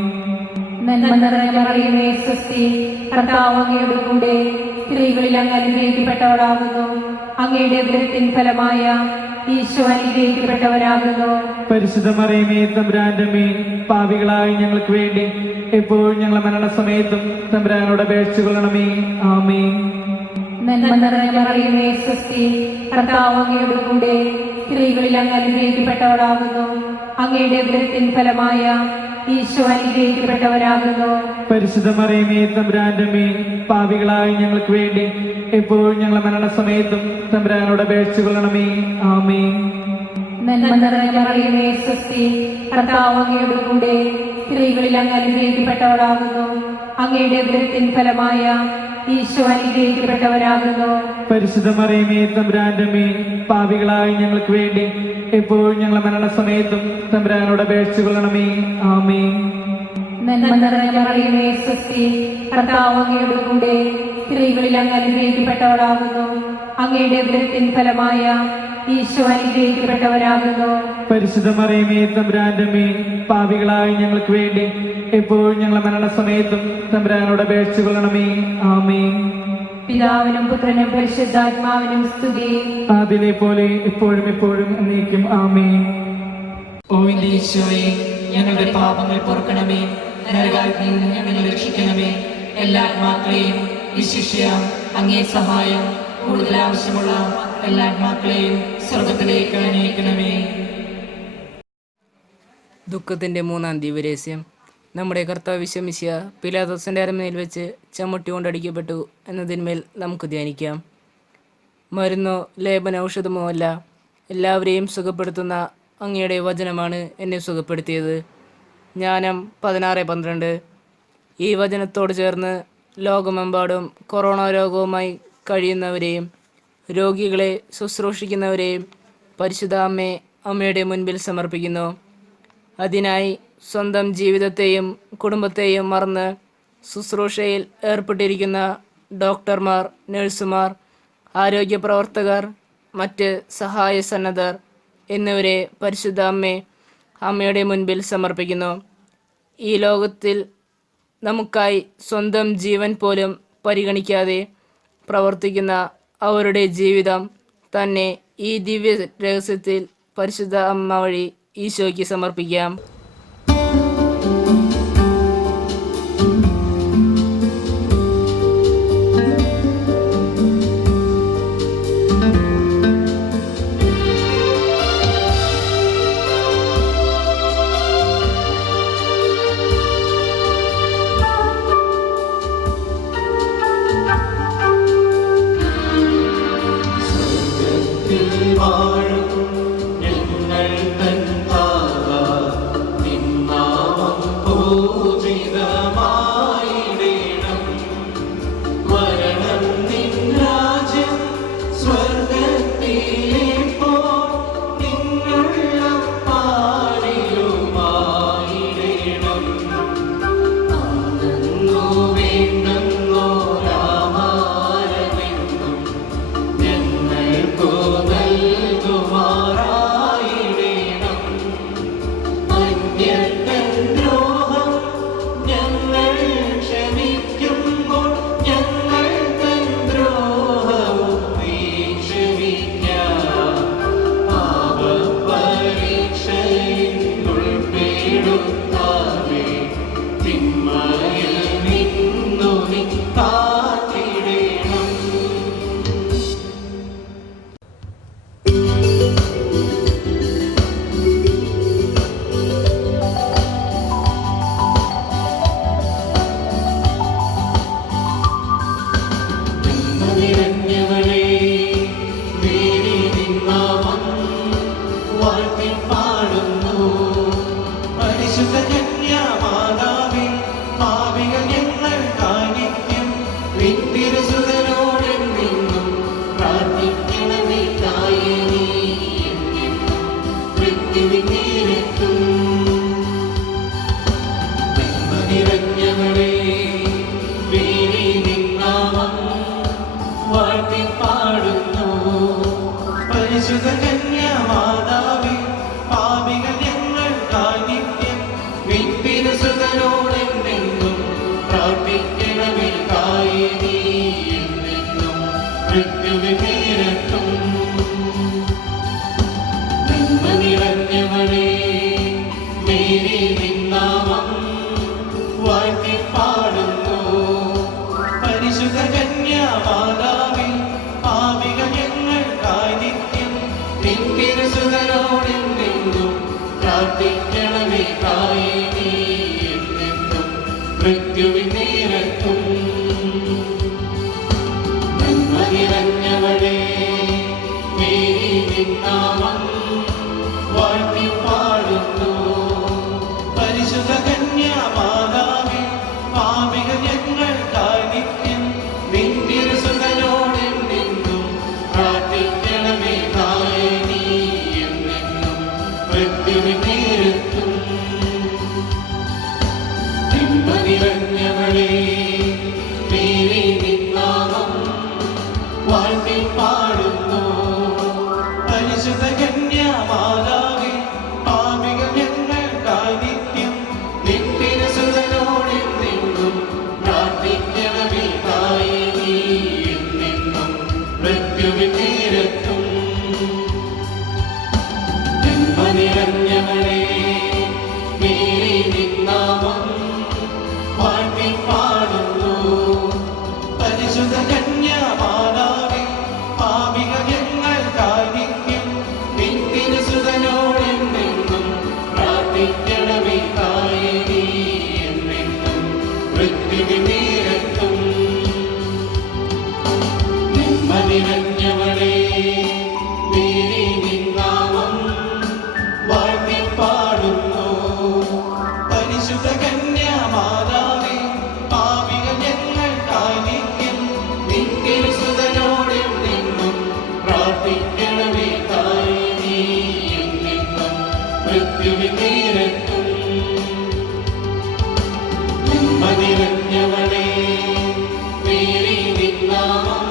നന്മ നിറഞ്ഞ മറിയമേ സ്വസ്തി, കർത്താവ് അങ്ങയോട് കൂടെ സ്ത്രീകളിൽ അങ്ങ് അനുഗ്രഹിക്കപ്പെട്ടവളാകുന്നു. അങ്ങയുടെ ഉദരത്തിൻ ഫലമായ ഈശോ അനുഗ്രഹിക്കപ്പെട്ടവരാകുന്നു. പരിശുദ്ധ മറിയമേ തമ്പുരാന്റെ അമ്മേ, പാപികളായ ഞങ്ങൾക്ക് വേണ്ടി എപ്പോഴും ഞങ്ങളുടെ മരണസമയത്തും തമ്പുരാനോട് അപേക്ഷിച്ചു കൊള്ളണമേ. ആമേൻ. നന്മ നിറഞ്ഞ മറിയമേ സ്വസ്തി, കർത്താവ് അങ്ങയോട് കൂടെ സ്ത്രീകളിൽ അങ്ങ് അനുഗ്രഹിക്കപ്പെട്ടവളാകുന്നു. അങ്ങയുടെ ഉദരത്തിൻ ഫലമായ ഈശോ അനുഗ്രഹിക്കപ്പെട്ടവരാകുന്നു. പരിശുദ്ധ മറിയമേ തമ്പുരാന്റെ അമ്മേ, പാപികളായ ഞങ്ങൾക്ക് വേണ്ടി എപ്പോഴും ഞങ്ങളുടെ മരണസമയത്തും തമ്പുരാനോട് അപേക്ഷിച്ചു കൊള്ളണമേ. ആമേൻ. നന്മ നിറഞ്ഞ മറിയമേ സ്വസ്തി, കർത്താവ് അങ്ങയോട് കൂടെ സ്ത്രീകളിൽ അങ്ങ് അനുഗ്രഹിക്കപ്പെട്ടവളാകുന്നു. അങ്ങയുടെ ഉദരത്തിൻ ഫലമായ ഈശോ അനുഗ്രഹിക്കപ്പെട്ടവരാകുന്നു. പരിശുദ്ധ മറിയമേ തമ്പുരാന്റെ അമ്മേ, പാപികളായ ഞങ്ങൾക്ക് വേണ്ടി എപ്പോഴും ഞങ്ങളുടെ മരണസമയത്തും തമ്പുരാനോട് അപേക്ഷിച്ചു കൊള്ളണമേ. ആമേൻ. നന്മ നിറഞ്ഞ മറിയമേ സ്വസ്തി, കർത്താവ് അങ്ങയോട് കൂടെ സ്ത്രീകളിൽ അങ്ങ് അനുഗ്രഹിക്കപ്പെട്ടവളാകുന്നു. അങ്ങയുടെ ഉദരത്തിൻ ഫലമായ ഈശോ അനുഗ്രഹിക്കപ്പെട്ടവരാകുന്നു. പരിശുദ്ധ മറിയമേ തമ്പുരാന്റെ അമ്മേ, പാപികളായ ഞങ്ങൾക്ക് വേണ്ടി എപ്പോഴും ഞങ്ങളുടെ മരണസമയത്തും തമ്പുരാനോട് അപേക്ഷിച്ചു കൊള്ളണമേ. ആമേൻ. പിതാവിനും പുത്രനും പരിശുദ്ധാത്മാവിനും സ്തുതി. അതിലെ പോലെ എപ്പോഴും എപ്പോഴും എന്നേക്കും. ആമേൻ. ഓ എന്റെ ഈശോയെ, ഞങ്ങളുടെ പാപങ്ങൾ പൊറുക്കണമേ. നരകാഗ്നിയിൽ നിന്ന് ഞങ്ങളെ രക്ഷിക്കണമേ. എല്ലാ ആത്മാക്കളെയും വിശിഷ്യ അങ്ങേ സഹായം കൂടുതൽ ആവശ്യമുള്ള എല്ലാ ആത്മാക്കളെയും സ്വർഗത്തിലേക്ക് അനയിക്കണമേ. ദുഃഖത്തിൻ്റെ മൂന്നാം ദിവ്യരഹസ്യം. നമ്മുടെ കർത്താവ് ഈശോ പിലാത്തോസിൻ്റെ അരമനയിൽ വെച്ച് ചമ്മട്ടി കൊണ്ടടിക്കപ്പെട്ടു എന്നതിന്മേൽ നമുക്ക് ധ്യാനിക്കാം. മരുന്നോ ലേപന ഔഷധമോ അല്ല, എല്ലാവരെയും സുഖപ്പെടുത്തുന്ന അങ്ങയുടെ വചനമാണ് എന്നെ സുഖപ്പെടുത്തിയത്. ജ്ഞാനം 16:12. ഈ വചനത്തോട് ചേർന്ന് ലോകമെമ്പാടും കൊറോണ രോഗവുമായി കഴിയുന്നവരെയും രോഗികളെ ശുശ്രൂഷിക്കുന്നവരെയും പരിശുദ്ധ അമ്മയുടെ മുൻപിൽ സമർപ്പിക്കുന്നു. അതിനായി സ്വന്തം ജീവിതത്തെയും കുടുംബത്തെയും മറന്ന് ശുശ്രൂഷയിൽ ഏർപ്പെട്ടിരിക്കുന്ന ഡോക്ടർമാർ, നഴ്സുമാർ, ആരോഗ്യ പ്രവർത്തകർ, മറ്റ് സഹായ സന്നദ്ധർ എന്നിവരെ പരിശുദ്ധ അമ്മയുടെ മുൻപിൽ സമർപ്പിക്കുന്നു. ഈ ലോകത്തിൽ നമുക്കായി സ്വന്തം ജീവൻ പോലും പരിഗണിക്കാതെ പ്രവർത്തിക്കുന്ന അവരുടെ ജീവിതം തന്നെ ഈ ദിവ്യ രഹസ്യത്തിൽ പരിശുദ്ധ അമ്മ വഴി ഈശോയ്ക്ക് സമർപ്പിക്കാം. പ്രാർത്ഥിക്കണമേ തായേ നീ എന്നെന്നും മൃത്യുവിൻ നേരത്തും. നന്മ നിറഞ്ഞവളേ മേരി നിൻ നാമം വാഴ്ത്തി പാടുന്നു. പരിശുദ്ധ കന്യാമാതാവേ പാപികൾ ഞങ്ങൾക്കായി നിത്യം നിൻ തിരുസുതനോടെന്നെന്നും പ്രാർത്ഥിക്കണമേ തായേ നീ എന്നെന്നും മൃത്യുവിൻ നേരത്തും. നന്മ നിറഞ്ഞവളേ മേരി നിൻ നാമം വാഴ്ത്തി പാടുന്നു. പരിശുദ്ധ കന്യാമാതാവേ പാപികൾ ഞങ്ങൾക്കായി നിത്യം നിൻ തിരുസുതനോടെന്നെന്നും പ്രാർത്ഥിക്കണമേ തായേ നീ എന്നെന്നും മൃത്യുവിൻ നേരത്തും. നന്മ നിറഞ്ഞവളേ മേരി നിൻ നാമം വാഴ്ത്തി പാടുന്നു. പരിശുദ്ധ കന്യാമാതാവേ പാപികൾ ഞങ്ങൾക്കായി നിത്യം നിൻ തിരുസുതനോടെന്നെന്നും പ്രാർത്ഥിക്കണമേ തായേ നീ എന്നെന്നും മൃത്യുവിൻ നേരത്തും. നന്മ നിറഞ്ഞവളേ മേരി നിൻ നാമം വാഴ്ത്തി പാടുന്നു. പരിശുദ്ധ കന്യാമാതാവേ പാപികൾ ഞങ്ങൾക്കായി നിത്യം നിൻ തിരുസുതനോടെന്നെന്നും പ്രാർത്ഥിക്കണമേ തായേ നീ എന്നെന്നും മൃത്യുവിൻ നേരത്തും. നന്മ നിറഞ്ഞവളേ മേരി നിൻ നാമം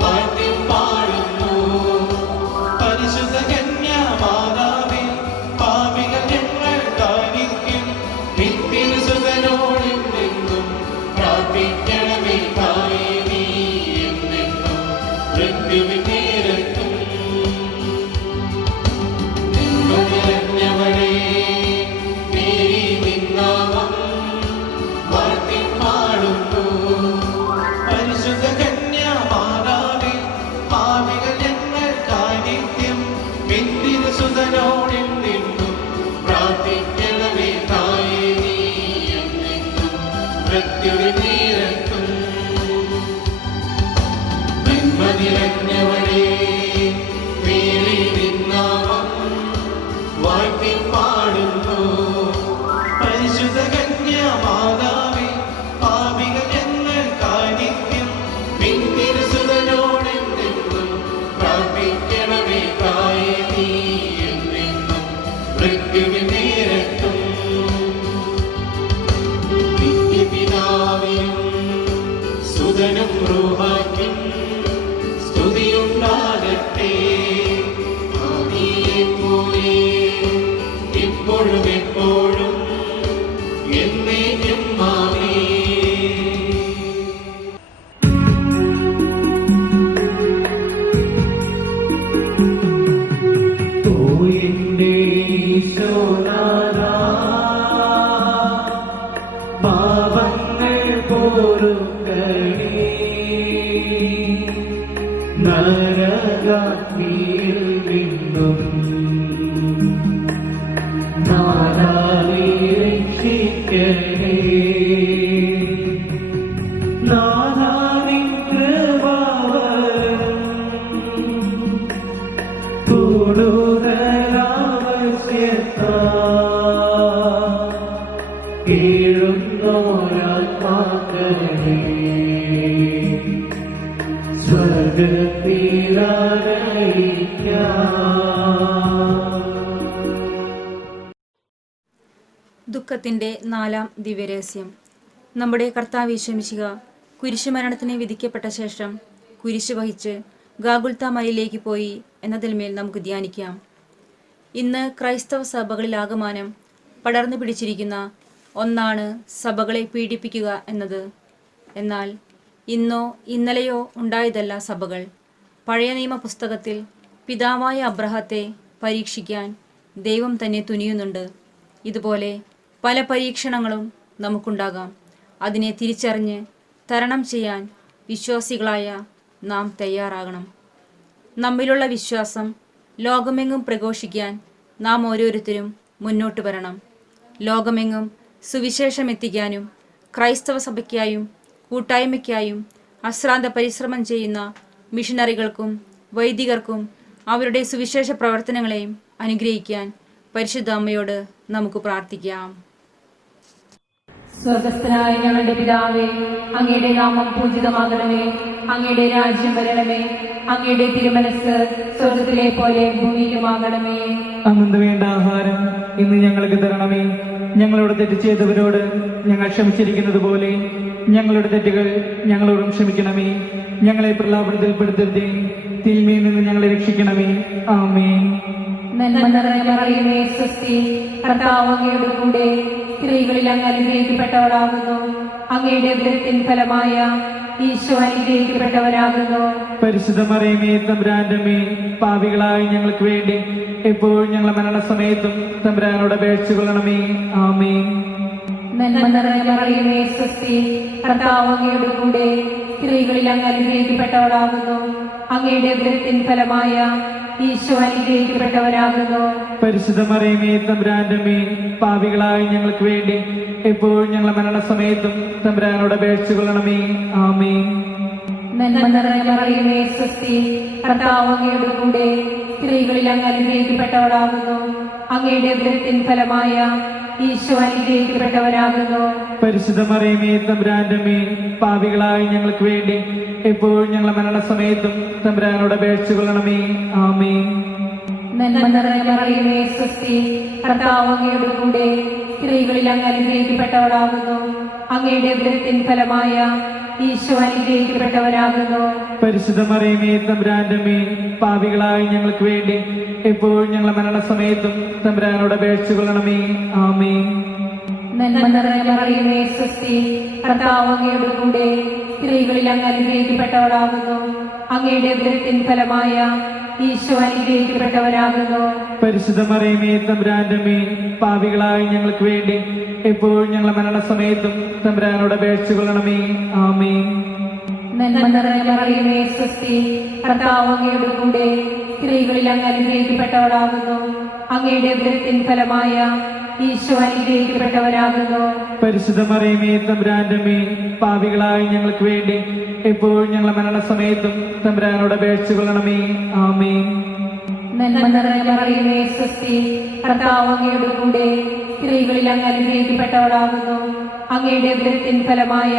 വാഴ്ത്തി പാടുന്നു. പരിശുദ്ധ കന്യാമാതാവേ പാപികൾ ഞങ്ങൾക്കായി നിത്യം നിൻ തിരുസുതനോടെന്നെന്നും പ്രാർത്ഥിക്കണമേ തായേ നീ എന്നെന്നും മൃത്യുവിൻ നേരത്തും. നന്മ നിറഞ്ഞവളേ മേരി നിൻ നാമം വാഴ്ത്തി പാടുന്നു. പരിശുദ്ധ കന്യാമാതാവേ പാപികൾ ഞങ്ങൾക്കായി നിത്യം നിൻ തിരുസുതനോടെന്നെന്നും പ്രാർത്ഥിക്കണമേ തായേ നീ എന്നെന്നും മൃത്യുവിൻ നേരത്തും. നന്മ നിറഞ്ഞവളേ മേരി നിൻ നാമം വാഴ്ത്തി പാടുന്നു. പരിശുദ്ധ കന്യാമാതാവേ പാപികൾ ഞങ്ങൾക്കായി നിത്യം നിൻ തിരുസുതനോടെന്നെന്നും പ്രാർത്ഥിക്കണമേ തായേ നീ എന്നെന്നും മൃത്യുവിൻ നേരത്തും. നിത്യപിതാവിനും സുതനും റൂഹായ്ക്കും സ്തുതിയുണ്ടാകട്ടെ. ആദിയിലെപ്പോലെ ഇപ്പോഴും എപ്പോഴും എന്നേക്കും ആമേൻ. ഓയെന്റെ ഈശോനാഥാ, പാപങ്ങൾ പൊറുക്കണേ. നരകാഗ്നിയിൽ നിന്നും നാഥാവേ രക്ഷിക്കണേ. നാഥാ നിൻ കൃപാവരം കൂടുതലാവശ്യത്താ കേഴുന്നോരാത്മാക്കളെ ദുഃഖത്തിൻ്റെ 4-ാം ദിവ്യരഹസ്യം. നമ്മുടെ കർത്താവ് യേശു മിശിഹ കുരിശുമരണത്തിന് വിധിക്കപ്പെട്ട ശേഷം കുരിശ് വഹിച്ച് ഗാഗുൽത്ത മലയിലേക്ക് പോയി എന്നതിന്മേൽ നമുക്ക് ധ്യാനിക്കാം. ഇന്ന് ക്രൈസ്തവ സഭകളിലാകമാനം പടർന്നു പിടിച്ചിരിക്കുന്ന ഒന്നാണ് സഭകളെ പീഡിപ്പിക്കുക എന്നത്. എന്നാൽ ഇന്നോ ഇന്നലെയോ ഉണ്ടായതല്ല സഭകൾ. പഴയ നിയമ പുസ്തകത്തിൽ പിതാവായ അബ്രഹത്തെ പരീക്ഷിക്കാൻ ദൈവം തന്നെ തുനിയുന്നുണ്ട്. ഇതുപോലെ പല പരീക്ഷണങ്ങളും നമുക്കുണ്ടാകാം. അതിനെ തിരിച്ചറിഞ്ഞ് തരണം ചെയ്യാൻ വിശ്വാസികളായ നാം തയ്യാറാകണം. നമ്മിലുള്ള വിശ്വാസം ലോകമെങ്ങും പ്രഘോഷിക്കാൻ നാം ഓരോരുത്തരും മുന്നോട്ട് വരണം. ലോകമെങ്ങും സുവിശേഷം എത്തിക്കാനും ക്രൈസ്തവ സഭയ്ക്കായും കൂട്ടായ്മയ്ക്കായും അശ്രാന്ത പരിശ്രമം ചെയ്യുന്ന മിഷനറികൾക്കും വൈദികർക്കും അവരുടെ സുവിശേഷ പ്രവർത്തനങ്ങളെയും അനുഗ്രഹിക്കാൻ പരിശുദ്ധ അമ്മയോട് നമുക്ക് പ്രാർത്ഥിക്കാം. സ്വർഗസ്ഥനായ ഞങ്ങളുടെ പിതാവേ, അങ്ങയുടെ നാമം പൂജിതമാകണമേ. അങ്ങയുടെ രാജ്യം വരണമേ. അങ്ങയുടെ തിരുമനസ് സ്വർഗത്തിലെ പോലെ ഭൂമിയിലുമാകണമേ. അന്നു വേണ്ട ആഹാരം ഇന്ന് ഞങ്ങൾക്ക് തരണമേ. ഞങ്ങളോട് തെറ്റ് ചെയ്തവരോട് ഞങ്ങൾ ക്ഷമിച്ചിരിക്കുന്നത് പോലെ ഞങ്ങളുടെ തെറ്റുകൾ ഞങ്ങളോടും ക്ഷമിക്കണമേ. ഞങ്ങളെ പ്രലോഭനത്തിൽപ്പെടുത്തരുതേ, തിന്മയിൽ നിന്ന് ഞങ്ങളെ രക്ഷിക്കണമേ. ആമേൻ. നന്മ നിറഞ്ഞ മറിയമേ, സ്വസ്തി, കർത്താവ് അങ്ങയോട് കൂടെ സ്ത്രീകളിൽ അങ്ങ് അനുഗ്രഹിക്കപ്പെട്ടവളാകുന്നു. അങ്ങയുടെ ഉദരത്തിൻ ഫലമായ ഈശോ അനുഗ്രഹിക്കപ്പെട്ടവരാകുന്നു. പരിശുദ്ധ മറിയമേ, തമ്പുരാന്റെ അമ്മേ, പാപികളായ ഞങ്ങൾക്ക് വേണ്ടി എപ്പോഴും ഞങ്ങളുടെ മരണസമയത്തും തമ്പുരാനോട് അപേക്ഷിച്ചുകൊള്ളണമേ. ആമേൻ. നന്മ നിറഞ്ഞ മറിയമേ, സ്വസ്തി, കർത്താവ് അങ്ങയോട് കൂടെ സ്ത്രീകളിൽ അങ്ങ് അനുഗ്രഹിക്കപ്പെട്ടവളാകുന്നു. അങ്ങയുടെ ഉദരത്തിൻ ഫലമായ ഈശോ അനുഗ്രഹിക്കപ്പെട്ടവരാകുന്നു. പരിശുദ്ധ മറിയമേ, തമ്പുരാന്റെ അമ്മേ, പാപികളായ ഞങ്ങൾക്ക് വേണ്ടി എപ്പോഴും ഞങ്ങളുടെ മരണസമയത്തും തമ്പുരാനോട് അപേക്ഷിച്ചുകൊള്ളണമേ. ആമേൻ. നന്മ നിറഞ്ഞ മറിയമേ, സ്വസ്തി, കർത്താവ് അങ്ങയോട് കൂടെ സ്ത്രീകളിൽ അങ്ങ് അനുഗ്രഹിക്കപ്പെട്ടവളാകുന്നു. അങ്ങയുടെ ഉദരത്തിൻ ഫലമായ ഈശോ അനുഗ്രഹിക്കപ്പെട്ടവരാകുന്നു. പരിശുദ്ധ മറിയമേ, തമ്പുരാന്റെ അമ്മേ, പാപികളായ ഞങ്ങൾക്ക് വേണ്ടി എപ്പോഴും ഞങ്ങളുടെ മരണസമയത്തും തമ്പുരാനോട് അപേക്ഷിച്ചുകൊള്ളണമേ. ആമേൻ. നന്മ നിറഞ്ഞ മറിയമേ, സ്വസ്തി, കർത്താവ് അങ്ങയോട് കൂടെ സ്ത്രീകളിൽ അങ്ങ് അനുഗ്രഹിക്കപ്പെട്ടവളാകുന്നു. അങ്ങയുടെ ഉദരത്തിൻ ഫലമായ ഈശോ അനുഗ്രഹിക്കപ്പെട്ടവരാകുന്നു. പരിശുദ്ധ മറിയമേ, തമ്പുരാന്റെ അമ്മേ, പാപികളായ ഞങ്ങൾക്ക് വേണ്ടി എപ്പോഴും ഞങ്ങളുടെ മരണസമയത്തും തമ്പുരാനോട് അപേക്ഷിച്ചുകൊള്ളണമേ. ആമേൻ. നന്മ നിറഞ്ഞ മറിയമേ, സ്വസ്തി, കർത്താവ് അങ്ങയോട് കൂടെ സ്ത്രീകളിൽ അങ്ങ് അനുഗ്രഹിക്കപ്പെട്ടവളാകുന്നു. അങ്ങയുടെ ഉദരത്തിൻ ഫലമായ ഈശോ അനുഗ്രഹിക്കപ്പെട്ടവരാകുന്നു. പരിശുദ്ധ മറിയമേ, തമ്പുരാന്റെ അമ്മേ, പാപികളായ ഞങ്ങൾക്ക് വേണ്ടി എപ്പോഴും ഞങ്ങളുടെ മരണസമയത്തും തമ്പുരാനോട് അപേക്ഷിച്ചുകൊള്ളണമേ. ആമേൻ. നന്മ നിറഞ്ഞ മറിയമേ, സ്വസ്തി, കർത്താവ് അങ്ങയോട് കൂടെ സ്ത്രീകളിൽ അങ്ങ് അനുഗ്രഹിക്കപ്പെട്ടവളാകുന്നു. അങ്ങയുടെ ഉദരത്തിൻ ഫലമായ ഈശോ അനുഗ്രഹിക്കപ്പെട്ടവരാകുന്നു. പരിശുദ്ധ മറിയമേ, തമ്പുരാന്റെ അമ്മേ, പാപികളായ ഞങ്ങൾക്ക് വേണ്ടി എപ്പോഴും ഞങ്ങളുടെ മരണസമയത്തും തമ്പുരാനോട് അപേക്ഷിച്ചുകൊള്ളണമേ. ആമേൻ. നന്മ നിറഞ്ഞ മറിയമേ, സ്വസ്തി, കർത്താവ് അങ്ങയോട് കൂടെ സ്ത്രീകളിൽ അങ്ങ് അനുഗ്രഹിക്കപ്പെട്ടവളാകുന്നു. അങ്ങയുടെ ഉദരത്തിൻ ഫലമായ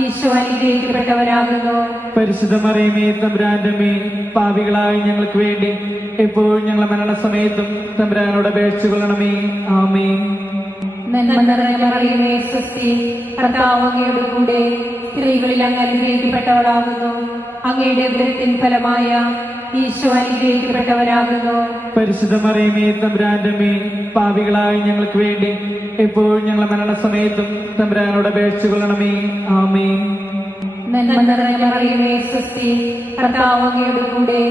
ഈശോ അനുഗ്രഹിക്കപ്പെട്ടവരാകുന്നു. പരിശുദ്ധ മറിയമേ, തമ്പുരാന്റെ അമ്മേ, പാപികളായ ഞങ്ങൾക്ക് വേണ്ടി എപ്പോഴും ഞങ്ങളുടെ മരണസമയത്തും തമ്പുരാനോട് അപേക്ഷിച്ചുകൊള്ളണമേ. ആമേൻ. നന്മ നിറഞ്ഞ മറിയമേ, സ്വസ്തി, കർത്താവ് അങ്ങയോട് കൂടെ സ്ത്രീകളിൽ അങ്ങ് അനുഗ്രഹിക്കപ്പെട്ടവളാകുന്നു. അങ്ങയുടെ ഉദരത്തിൻ ഫലമായ ഈശോ അനുഗ്രഹിക്കപ്പെട്ടവരാകുന്നു. പരിശുദ്ധ മറിയമേ, തമ്പുരാന്റെ അമ്മേ, പാപികളായ ഞങ്ങൾക്ക് വേണ്ടി എപ്പോഴും ഞങ്ങളുടെ മരണസമയത്തും തമ്പുരാനോട് അപേക്ഷിച്ചുകൊള്ളണമേ. ആമേൻ. നന്മ നിറഞ്ഞ മറിയമേ, സ്വസ്തി, കർത്താവ് അങ്ങയോട് കൂടെ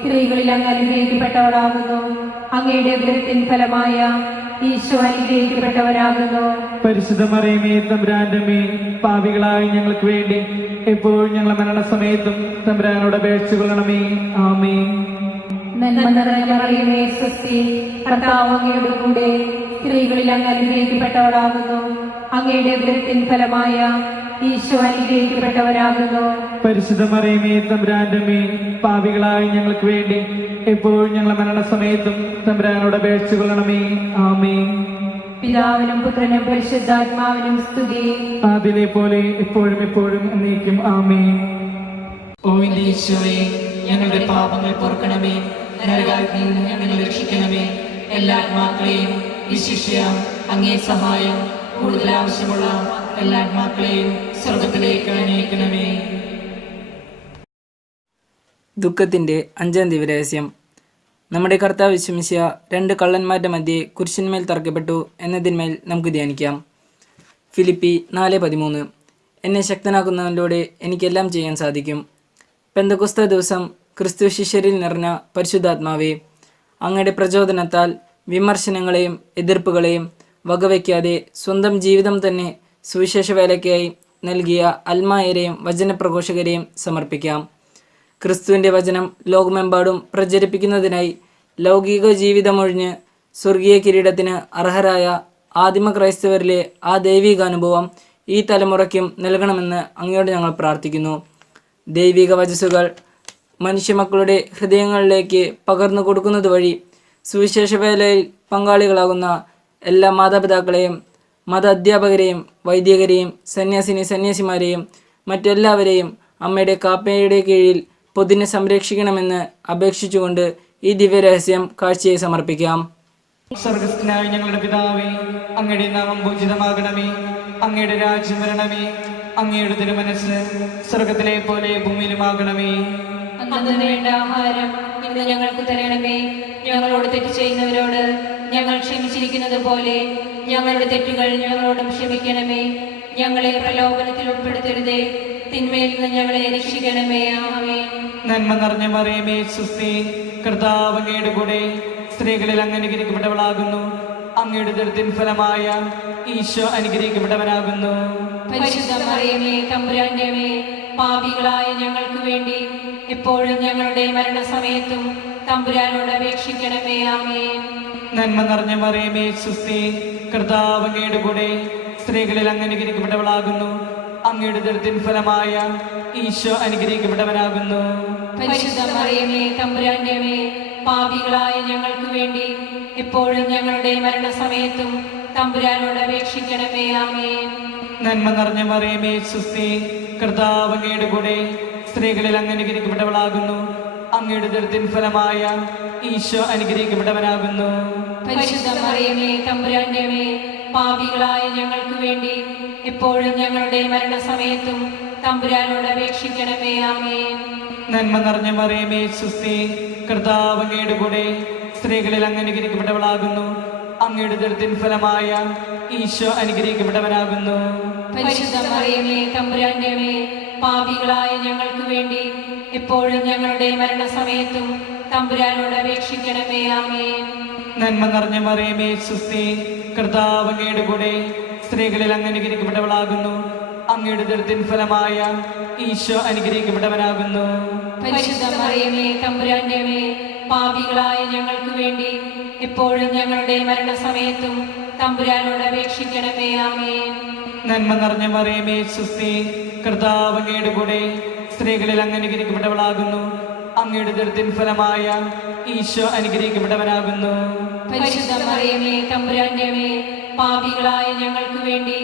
സ്ത്രീകളിൽ അങ്ങ് അനുഗ്രഹിക്കപ്പെട്ടവളാകുന്നു. അങ്ങയുടെ ഉദരത്തിൻ ഫലമായ ഈശോ അനുഗ്രഹിക്കപ്പെട്ടവരാകുന്നു. പരിശുദ്ധ മറിയമേ, തമ്പുരാന്റെ അമ്മേ, പാപികളായ ഞങ്ങൾക്ക് വേണ്ടി എപ്പോഴും ഞങ്ങളുടെ മരണസമയത്തും തമ്പുരാനോട് അപേക്ഷിച്ചുകൊള്ളണമേ. ആമേൻ. നന്മ നിറഞ്ഞ മറിയമേ, സ്വസ്തി, കർത്താവ് അങ്ങയോട് കൂടെ സ്ത്രീകളിൽ അങ്ങ് അനുഗ്രഹിക്കപ്പെട്ടവളാകുന്നു. അങ്ങയുടെ ഉദരത്തിൻ ഫലമായ ഈശോ അനുഗ്രഹിക്കപ്പെട്ടവരാകുന്നു. പരിശുദ്ധ മറിയമേ, തമ്പുരാന്റെ അമ്മേ, പാപികളായ ഞങ്ങൾക്ക് വേണ്ടി എപ്പോഴും ഞങ്ങളുടെ മരണസമയത്തും തമ്പുരാനോട് അപേക്ഷിച്ചുകൊള്ളണമേ. ആമേൻ. പിതാവിനും പുത്രനും പരിശുദ്ധാത്മാവിനും സ്തുതി. ആദിലെ പോലെ എപ്പോഴും എപ്പോഴും എന്നേക്കും. ആമേൻ. ഓ എന്റെ ഈശോയെ, ഞങ്ങളുടെ പാപങ്ങൾ പൊറുക്കണമേ. നരകാഗ്നിയിൽ നിന്ന് ഞങ്ങളെ രക്ഷിക്കണമേ. എല്ലാ ആത്മാക്കളെയും വിശിഷ്യ അങ്ങേ സഹായം കൂടുതൽ ആവശ്യമുള്ള എല്ലാ ആത്മാക്കളെയും സ്വർഗത്തിലേക്ക് അനയിക്കണമേ. ദുഃഖത്തിൻ്റെ 5-ാം ദിവരഹസ്യം. നമ്മുടെ കർത്താവ് യേശുമിശിഹ 2 കള്ളന്മാരുടെ മധ്യേ കുരിശിന്മേൽ തറക്കപ്പെട്ടു എന്നതിന്മേൽ നമുക്ക് ധ്യാനിക്കാം. ഫിലിപ്പി 4:13. എന്നെ ശക്തനാക്കുന്നവനിലൂടെ എനിക്കെല്ലാം ചെയ്യാൻ സാധിക്കും. പെന്തക്കോസ്ത ദിവസം ക്രിസ്തു ശിഷ്യരിൽ നിറഞ്ഞ പരിശുദ്ധാത്മാവേ, അങ്ങയുടെ പ്രചോദനത്താൽ വിമർശനങ്ങളെയും എതിർപ്പുകളെയും വകവയ്ക്കാതെ സ്വന്തം ജീവിതം തന്നെ സുവിശേഷ വേലയ്ക്കായി നൽകിയ അൽമായരെയും വചനപ്രഘോഷകരെയും സമർപ്പിക്കാം. ക്രിസ്തുവിൻ്റെ വചനം ലോകമെമ്പാടും പ്രചരിപ്പിക്കുന്നതിനായി ലൗകിക ജീവിതമൊഴിഞ്ഞ് സ്വർഗീയ കിരീടത്തിന് അർഹരായ ആദിമ ക്രൈസ്തവരിലെ ആ ദൈവിക അനുഭവം ഈ തലമുറയ്ക്കും നൽകണമെന്ന് അങ്ങയോട് ഞങ്ങൾ പ്രാർത്ഥിക്കുന്നു. ദൈവിക വചസ്സുകൾ മനുഷ്യമക്കളുടെ ഹൃദയങ്ങളിലേക്ക് പകർന്നു കൊടുക്കുന്നത് വഴി സുവിശേഷ വേലയിൽ പങ്കാളികളാകുന്ന എല്ലാ മാതാപിതാക്കളെയും, മത അധ്യാപകരെയും, വൈദികരെയും, സന്യാസിമാരെയും മറ്റെല്ലാവരെയും അമ്മയുടെ കാപ്പയുടെ കീഴിൽ പൊതിനെ സംരക്ഷിക്കണമെന്ന് അപേക്ഷിച്ചുകൊണ്ട് ഈ ദിവ്യരഹസ്യം കാഴ്ചയെ സമർപ്പിക്കാം. സ്വർഗസ്ഥനായ ഞങ്ങളുടെ പിതാവേ, അങ്ങയുടെ നാമം പൂജിതമാകണമേ. അങ്ങയുടെ രാജ്യം വരണമേ. അങ്ങയുടെ തിരുമനസ്സ് സ്വർഗത്തിലെ പോലെ ഭൂമിയിലുമാകണമേ. അന്നു വേണ്ട ആഹാരം ഇന്ന് ഞങ്ങൾക്ക് തരണമേ. ഞങ്ങളോട് തെറ്റ് ചെയ്യുന്നവരോട് ഞങ്ങൾ ക്ഷമിച്ചിരിക്കുന്നത് പോലെ ഞങ്ങളുടെ തെറ്റുകൾ ഞങ്ങളോടും ക്ഷമിക്കണമേ. ഞങ്ങളെ പ്രലോഭനത്തിൽ ഉൾപ്പെടുത്തരുതേ, തിന്മയിൽ നിന്ന് ഞങ്ങളെ രക്ഷിക്കണമേ. ആമേൻ. നന്മ നിറഞ്ഞ മറിയമേ, സുസ്തി, കർത്താവ് അങ്ങയുടെ കൂടെ സ്ത്രീകളിൽ അങ്ങ് അനുഗ്രഹിക്കപ്പെട്ടവളാകുന്നു. അങ്ങയുടെ ഉദരത്തിൻ ഫലമായ ഈശോ അനുഗ്രഹിക്കപ്പെട്ടവനാകുന്നു. പരിശുദ്ധ മറിയമേ, തമ്പുരാന്റെ അമ്മേ, പാപികളായ ഞങ്ങൾക്ക് വേണ്ടി എപ്പോഴും ഞങ്ങളുടെ മരണസമയത്തും തമ്പുരാനോട് അപേക്ഷിക്കണമേ. ആമേൻ. നന്മ നിറഞ്ഞ മറിയമേ, സുസ്തി, കർത്താവ് അങ്ങയുടെ കൂടെ സ്ത്രീകളിൽ അങ്ങ് അനുഗ്രഹിക്കപ്പെട്ടവളാകുന്നു. അങ്ങയുടെ ഉദരത്തിൻ ഫലമായ ഈശോ അനുഗ്രഹിക്കപ്പെട്ടവനാകുന്നു. പരിശുദ്ധ മറിയമേ, തമ്പുരാന്റെ അമ്മേ, പാപികളായ ഞങ്ങൾക്ക് വേണ്ടി എപ്പോഴും ഞങ്ങളുടെ മരണസമയത്തും തമ്പുരാനോട് അപേക്ഷിക്കണമേ. ആമേൻ. നന്മ നിറഞ്ഞ മറിയമേ, സുസ്തി, കർത്താവ് അങ്ങയുടെ കൂടെ സ്ത്രീകളിൽ അങ്ങ് അനുഗ്രഹിക്കപ്പെട്ടവളാകുന്നു. അങ്ങയുടെ ഉദരത്തിൻ ഫലമായ ഈശോ അനുഗ്രഹിക്കപ്പെട്ടവനാകുന്നു. പരിശുദ്ധ മറിയമേ, തമ്പുരാന്റെ അമ്മേ, പാപികളായ ഞങ്ങൾക്ക് വേണ്ടി എപ്പോഴും ഞങ്ങളുടെ മരണസമയത്തും തമ്പുരാനോട് അപേക്ഷിക്കണമേ. ആമേൻ. നന്മ നിറഞ്ഞ മറിയമേ, സുസ്തി, കർത്താവ് അങ്ങയുടെ കൂടെ സ്ത്രീകളിൽ അങ്ങ് അനുഗ്രഹിക്കപ്പെട്ടവളാകുന്നു. അങ്ങയുടെ ഉദരത്തിൻ ഫലമായ ഈശോ അനുഗ്രഹിക്കപ്പെട്ടവനാകുന്നു. പരിശുദ്ധ മറിയമേ, തമ്പുരാന്റെ അമ്മേ, പാപികളായ ഞങ്ങൾക്ക് വേണ്ടി എപ്പോഴും ഞങ്ങളുടെ മരണസമയത്തും തമ്പുരാനോട് അപേക്ഷിക്കണമേ. ആമേൻ. നന്മ നിറഞ്ഞ മറിയമേ, സുസ്തി, കർത്താവ് അങ്ങയുടെ കൂടെ സ്ത്രീകളിൽ അങ്ങ് അനുഗ്രഹിക്കപ്പെട്ടവളാകുന്നു. അങ്ങയുടെ ഉദരത്തിൻ ഫലമായ ഈശോ അനുഗ്രഹിക്കപ്പെട്ടവനാകുന്നു. പരിശുദ്ധ മറിയമേ, തമ്പുരാന്റെ അമ്മേ, പാപികളായ ഞങ്ങൾക്ക് വേണ്ടി എപ്പോഴും ഞങ്ങളുടെ മരണസമയത്തും തമ്പുരാനോട് അപേക്ഷിക്കണമേ. ആമേൻ. നന്മ നിറഞ്ഞ മറിയമേ, സുസ്തി, കർത്താവ് അങ്ങയുടെ കൂടെ സ്ത്രീകളിൽ അങ്ങ് അനുഗ്രഹിക്കപ്പെട്ടവളാകുന്നു. അങ്ങയുടെ ഉദരത്തിൻ ഫലമായ ഈശോ അനുഗ്രഹിക്കപ്പെട്ടവനാകുന്നു. പരിശുദ്ധ മറിയമേ, തമ്പുരാന്റെ അമ്മേ, പാപികളായ ഞങ്ങൾക്ക് വേണ്ടി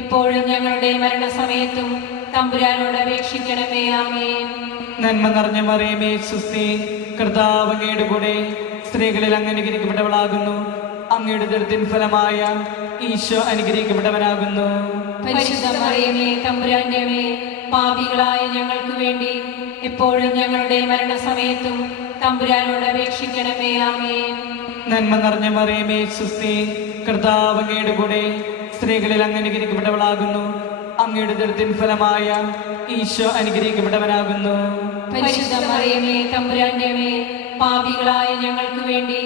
എപ്പോഴും ഞങ്ങളുടെ മരണസമയത്തും തമ്പുരാനോട് അപേക്ഷിക്കണമേ. ആമേൻ. നന്മ നിറഞ്ഞ മറിയമേ, സുസ്തി, കർത്താവ് അങ്ങയുടെ കൂടെ സ്ത്രീകളിൽ അങ്ങ് അനുഗ്രഹിക്കപ്പെട്ടവളാകുന്നു. അങ്ങയുടെ ഉദരത്തിൻ ഫലമായ ഈശോ അനുഗ്രഹിക്കപ്പെട്ടവനാകുന്നു. പരിശുദ്ധ മറിയമേ, തമ്പുരാന്റെ അമ്മേ, പാപികളായ ഞങ്ങൾക്ക് വേണ്ടി എപ്പോഴും ഞങ്ങളുടെ മരണസമയത്തും തമ്പുരാനോട് അപേക്ഷിക്കണമേ. ആമേൻ. നന്മ നിറഞ്ഞ മറിയമേ, സുസ്തി, കർത്താവ് അങ്ങയുടെ കൂടെ സ്ത്രീകളിൽ അങ്ങ് അനുഗ്രഹിക്കപ്പെട്ടവളാകുന്നു. അങ്ങയുടെ ഉദരത്തിൻ ഫലമായ ഈശോ അനുഗ്രഹിക്കപ്പെട്ടവനാകുന്നു. പരിശുദ്ധ മറിയമേ, തമ്പുരാന്റെ അമ്മേ, പാപികളായ ഞങ്ങൾക്ക് വേണ്ടി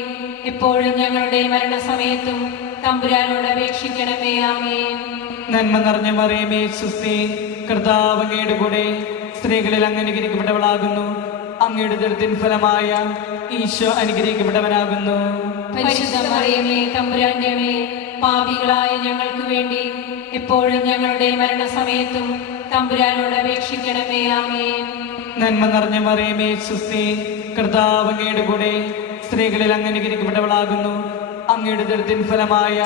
എപ്പോഴും ഞങ്ങളുടെ മരണസമയത്തും തമ്പുരാനോട് അപേക്ഷിക്കണമേ. ആമേൻ. നന്മ നിറഞ്ഞ മറിയമേ, സുസ്തി, കർത്താവ് അങ്ങയുടെ കൂടെ സ്ത്രീകളിൽ അങ്ങ് അനുഗ്രഹിക്കപ്പെട്ടവളാകുന്നു. അങ്ങയുടെ ഉദരത്തിൻ ഫലമായ ഈശോ അനുഗ്രഹിക്കപ്പെട്ടവനാകുന്നു. പരിശുദ്ധ മറിയമേ, തമ്പുരാന്റെ അമ്മേ, പാപികളായ ഞങ്ങൾക്ക് വേണ്ടി എപ്പോഴും ഞങ്ങളുടെ മരണസമയത്തും തമ്പുരാനോട് അപേക്ഷിക്കണമേ. ആമേൻ. നന്മ നിറഞ്ഞ മറിയമേ, സുസ്തി, കർത്താവ് അങ്ങയുടെ കൂടെ സ്ത്രീകളിൽ അങ്ങ് അനുഗ്രഹിക്കപ്പെട്ടവളാകുന്നു. അങ്ങയുടെ ഉദരത്തിൻ ഫലമായ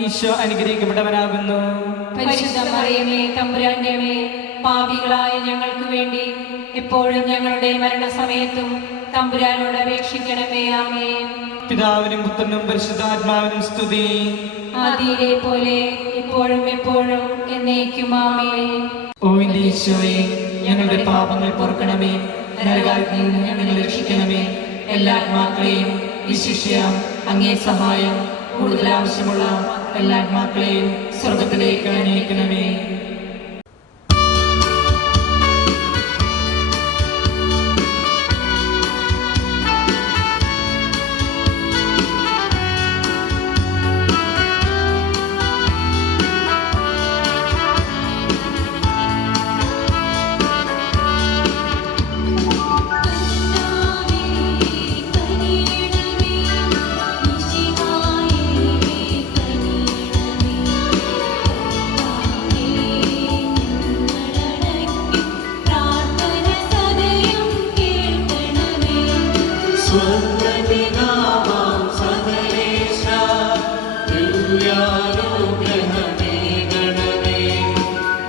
ഈശോ അനുഗ്രഹിക്കപ്പെട്ടവനാകുന്നു. പരിശുദ്ധ മറിയമേ, തമ്പുരാന്റെ അമ്മേ, പാപികളായ ഞങ്ങൾക്ക് വേണ്ടി എപ്പോഴും ഞങ്ങളുടെ മരണസമയത്തും തമ്പുരാനോട് അപേക്ഷിക്കണമേ. ആമേൻ. പിതാവിനും പുത്രനും പരിശുദ്ധാത്മാവിനും സ്തുതി. ആദിയിലെ പോലെ ഇപ്പോഴും എപ്പോഴും എന്നേക്കും. ആമേൻ. ഓ എന്റെ ഈശോയെ, ഞങ്ങളുടെ പാപങ്ങൾ പൊറുക്കണമേ. നരകാഗ്നിയിൽ നിന്ന് ഞങ്ങളെ രക്ഷിക്കണമേ. എല്ലാ ആത്മാക്കളെയും വിശിഷ്യ അങ്ങേ സഹായം കൂടുതൽ ആവശ്യമുള്ള എല്ലാ ആത്മാക്കളെയും സ്വർഗത്തിലേക്ക് അനയിക്കണമേ. കർത്താവേ കനിയണമേ, ഈശോയെ ദിവ്യാനുഗ്രഹമേകണമേ.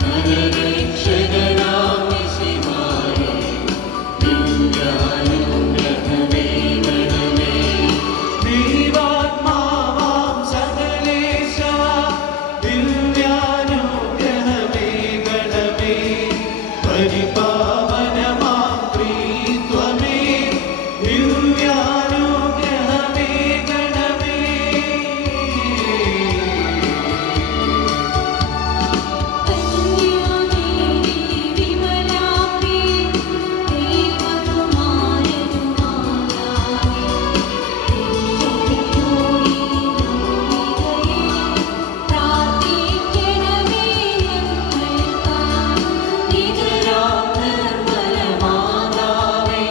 നരരക്ഷകനാം മിശിഹായേ, ദിവ്യാനുഗ്രഹമേകണമേ. ദൈവാത്മാവാം സകലേശ, ദിവ്യാനുഗ്രഹമേകണമേ. പരിപാവനമാം ത്രിത്വമേ, ദിവ്യാനുഗ്രഹമേകണമേ. നിർമ്മലമാതാവേ,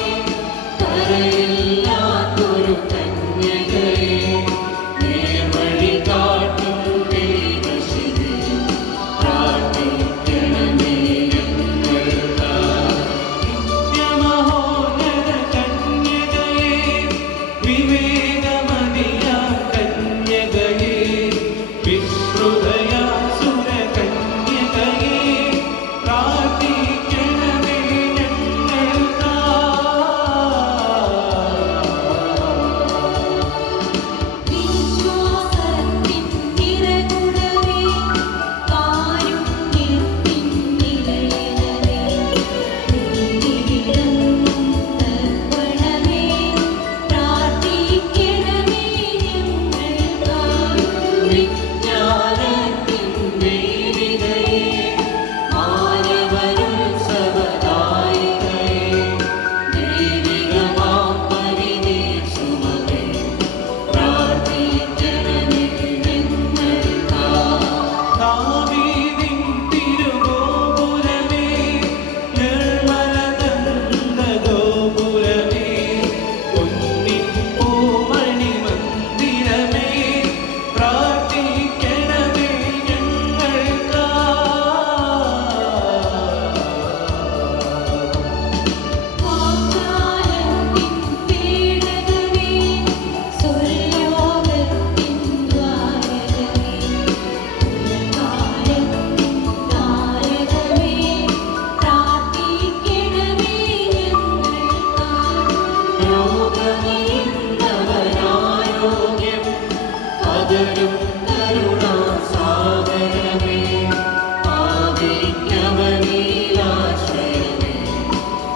കരയില്ലാത്തൊരു കന്യകയെ, നേർവഴി കാട്ടും ദൈവശിവേ, പ്രാർത്ഥിക്കണമേ ഞങ്ങൾക്കായി. നിത്യമഹോന്നത കന്യകയെ, വിവേകമതിയാം കന്യകയെ, വിശ്രുതയാം സുരകന്യകയെ, പ്രാർത്ഥിക്കണമേ ഞങ്ങൾക്കായി. വിശ്വാസത്തിൻ നിറകുടമേ, കാരുണ്യത്തിൻ നിലയനമേ, നീതിവിളങ്ങും ദർപ്പണമേ, പ്രാർത്ഥിക്കണമേ ഞങ്ങൾക്കായി. വിജ്ഞാനത്തിൻ ദേവികയെ, മാനവരുത്സവദായികയെ, ദൈവികമാം പരിദേശുമതേ, പ്രാർത്ഥിക്കണമേ ഞങ്ങൾക്കായി. ദാവീദിൻ തിരുഗോപുരമേ, നിർമ്മലദന്തഗോപുരമേ, പൊന്നിൻ പൂമണിമന്ദിരമേ, പ്രാർത്ഥിക്കണമേ ഞങ്ങൾക്കായി. വാഗ്ദാനത്തിൻ പേടകമേ, സ്വർഗ്ഗലോകത്തിൻ ദ്വാരകമേ, കാലത്തിൻ താരകമേ, പ്രാർത്ഥിക്കണമേ ഞങ്ങൾക്കായി. രോഗമീന്നവനാരോഗ്യം പകരും കരുണാസാഗരമേ, പാപിക്കവനീലാശ്രയമേ,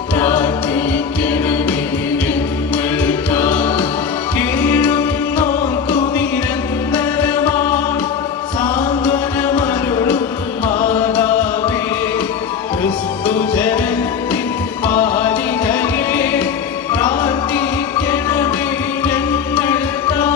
പ്രാർത്ഥിക്കണമേ ഞങ്ങൾക്കായി. കീഴുന്നോർക്കു നിരന്തരമാം സാന്ത്വനമരുളും മാതാവേ, ക്രിസ്തുജനത്തിൻ പാലികയെ, പ്രാർത്ഥിക്കണമേ ഞങ്ങൾക്കായി.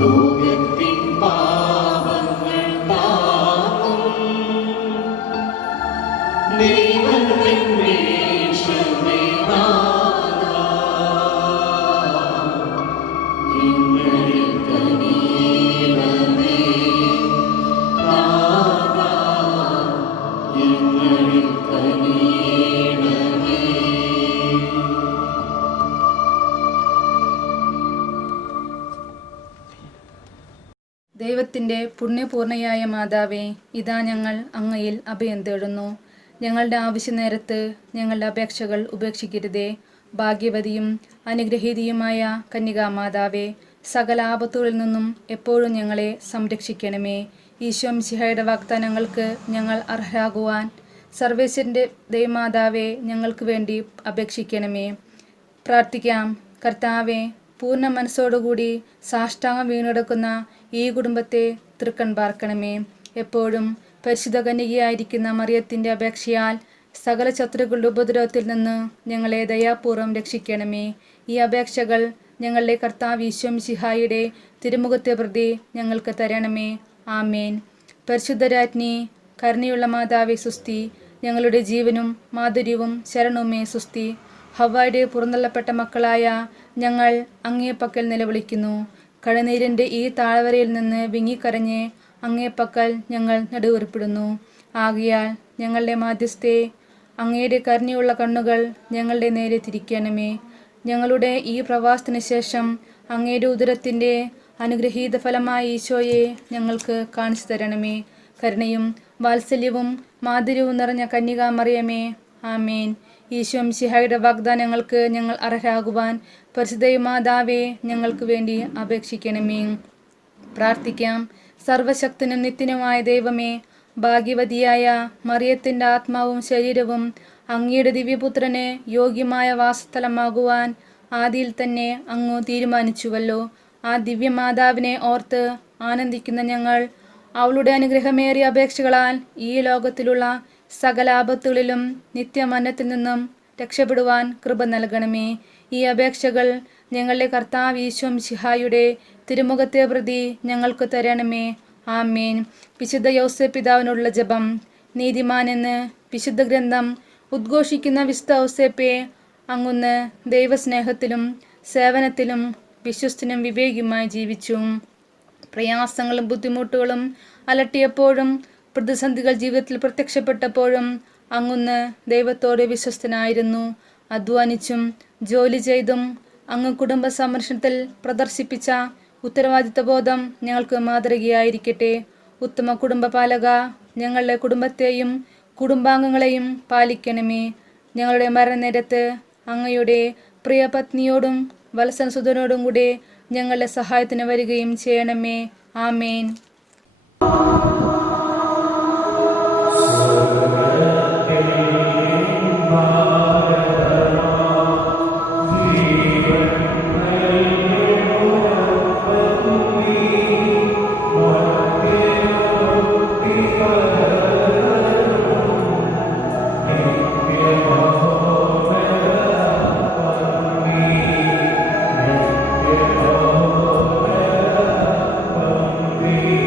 ലോകത്തിൻ പാപങ്ങൾ താങ്ങും ദൈവത്തിൻ വേഷമേ നാഥാ, ഞങ്ങളിൽ കനിയണമേ നാഥാ, ഞങ്ങളിൽ കനിയണമേ. ദൈവത്തിൻ്റെ പുണ്യപൂർണയായ മാതാവേ, ഇതാ ഞങ്ങൾ അങ്ങയിൽ അഭയം തേടുന്നു. ഞങ്ങളുടെ ആവശ്യനേരത്ത് ഞങ്ങളുടെ അപേക്ഷകൾ ഉപേക്ഷിക്കരുതേ. ഭാഗ്യവതിയും അനുഗ്രഹീതയുമായ കന്യകാമാതാവേ, സകല ആപത്തുകളിൽ നിന്നും എപ്പോഴും ഞങ്ങളെ സംരക്ഷിക്കണമേ. ഈശോ മിശിഹായുടെ വാഗ്ദാനങ്ങൾക്ക് ഞങ്ങൾ അർഹരാകുവാൻ സർവേശ്വരൻ്റെ ദൈവമാതാവേ, ഞങ്ങൾക്ക് വേണ്ടി അപേക്ഷിക്കണമേ. പ്രാർത്ഥിക്കാം. കർത്താവെ, പൂർണ്ണ മനസ്സോടുകൂടി സാഷ്ടാംഗം വീണെടുക്കുന്ന ഈ കുടുംബത്തെ തൃക്കൺ പാർക്കണമേ. എപ്പോഴും പരിശുദ്ധ കന്യകയായിരിക്കുന്ന മറിയത്തിൻ്റെ അപേക്ഷയാൽ സകല ശത്രുക്കളുടെ ഉപദ്രവത്തിൽ നിന്ന് ഞങ്ങളെ ദയാപൂർവ്വം രക്ഷിക്കണമേ. ഈ അപേക്ഷകൾ ഞങ്ങളുടെ കർത്താവ് ഈശോ മിശിഹായുടെ തിരുമുഖത്തെ പ്രതി ഞങ്ങൾക്ക് തരണമേ. ആമേൻ. പരിശുദ്ധരാജ്ഞി, കരുണയുള്ള മാതാവേ സുസ്തി. ഞങ്ങളുടെ ജീവനും മാധുര്യവും ശരണവുമേ സുസ്തി. ഹവ്വായുടെ പുറന്തള്ളപ്പെട്ട മക്കളായ ഞങ്ങൾ അങ്ങേ പക്കൽ നിലവിളിക്കുന്നു. കഴുനീരിൻ്റെ ഈ താഴ്വരയിൽ നിന്ന് വിങ്ങിക്കരഞ്ഞ് അങ്ങേ പക്കൽ ഞങ്ങൾ നെടുവീർപ്പിടുന്നു. ആകയാൽ ഞങ്ങളുടെ മാധ്യസ്ഥേ, അങ്ങയുടെ കരുണയുള്ള കണ്ണുകൾ ഞങ്ങളുടെ നേരെ തിരിക്കണമേ. ഞങ്ങളുടെ ഈ പ്രവാസത്തിന് ശേഷം അങ്ങയുടെ ഉദരത്തിൻ്റെ അനുഗ്രഹീത ഫലമായ ഈശോയെ ഞങ്ങൾക്ക് കാണിച്ചു തരണമേ. കരുണയും വാത്സല്യവും മാധുര്യവും നിറഞ്ഞ കന്യകാ മറിയമേ, ആമേൻ. ഈശോ മിശിഹായുടെ വാഗ്ദാനങ്ങൾക്ക് ഞങ്ങൾ അർഹരാകുവാൻ പരിശുദ്ധ മാതാവേ, ഞങ്ങൾക്ക് വേണ്ടി അപേക്ഷിക്കണമേ. പ്രാർത്ഥിക്കാം. സർവശക്തനും നിത്യനുമായ ദൈവമേ, ഭാഗ്യവതിയായ മറിയത്തിൻ്റെ ആത്മാവും ശരീരവും അങ്ങയുടെ ദിവ്യപുത്രന് യോഗ്യമായ വാസസ്ഥലമാകുവാൻ ആദിയിൽ തന്നെ അങ്ങ് തീരുമാനിച്ചുവല്ലോ. ആ ദിവ്യമാതാവിനെ ഓർത്ത് ആനന്ദിക്കുന്ന ഞങ്ങൾ അവളുടെ അനുഗ്രഹമേറിയ അപേക്ഷകളാൽ ഈ ലോകത്തിലുള്ള സകല ആപത്തുകളിലും നിത്യമരണത്തിൽ നിന്നും രക്ഷപ്പെടുവാൻ കൃപ നൽകണമേ. ഈ അപേക്ഷകൾ ഞങ്ങളുടെ കർത്താവ് ഈശോ മിശിഹായുടെ തിരുമുഖത്തെ പ്രതി ഞങ്ങൾക്ക് തരണമേ. ആമേൻ. വിശുദ്ധ യൗസേപ്പ് പിതാവിനുള്ള ജപം. നീതിമാനെന്ന് വിശുദ്ധ ഗ്രന്ഥം ഉദ്ഘോഷിക്കുന്ന വിശുദ്ധ ഔസേപ്പെ, അങ്ങുന്ന് ദൈവസ്നേഹത്തിലും സേവനത്തിലും വിശ്വസ്തനും വിവേകിയുമായി ജീവിച്ചു. പ്രയാസങ്ങളും ബുദ്ധിമുട്ടുകളും അലട്ടിയപ്പോഴും പ്രതിസന്ധികൾ ജീവിതത്തിൽ പ്രത്യക്ഷപ്പെട്ടപ്പോഴും അങ്ങുന്ന് ദൈവത്തോട് വിശ്വസ്തനായിരുന്നു. അധ്വാനിച്ചും ജോലി ചെയ്തും അങ്ങ് കുടുംബ സംരക്ഷണത്തിൽ പ്രദർശിപ്പിച്ച ഉത്തരവാദിത്വബോധം ഞങ്ങൾക്ക് മാതൃകയായിരിക്കട്ടെ. ഉത്തമ കുടുംബപാലക, ഞങ്ങളുടെ കുടുംബത്തെയും കുടുംബാംഗങ്ങളെയും പാലിക്കണമേ. ഞങ്ങളുടെ മരണനേരത്ത് അങ്ങയുടെ പ്രിയ പത്നിയോടും വത്സനസുതനോടും കൂടെ ഞങ്ങളുടെ സഹായത്തിന് വരികയും ചെയ്യണമേ. ആമേൻ. Amen.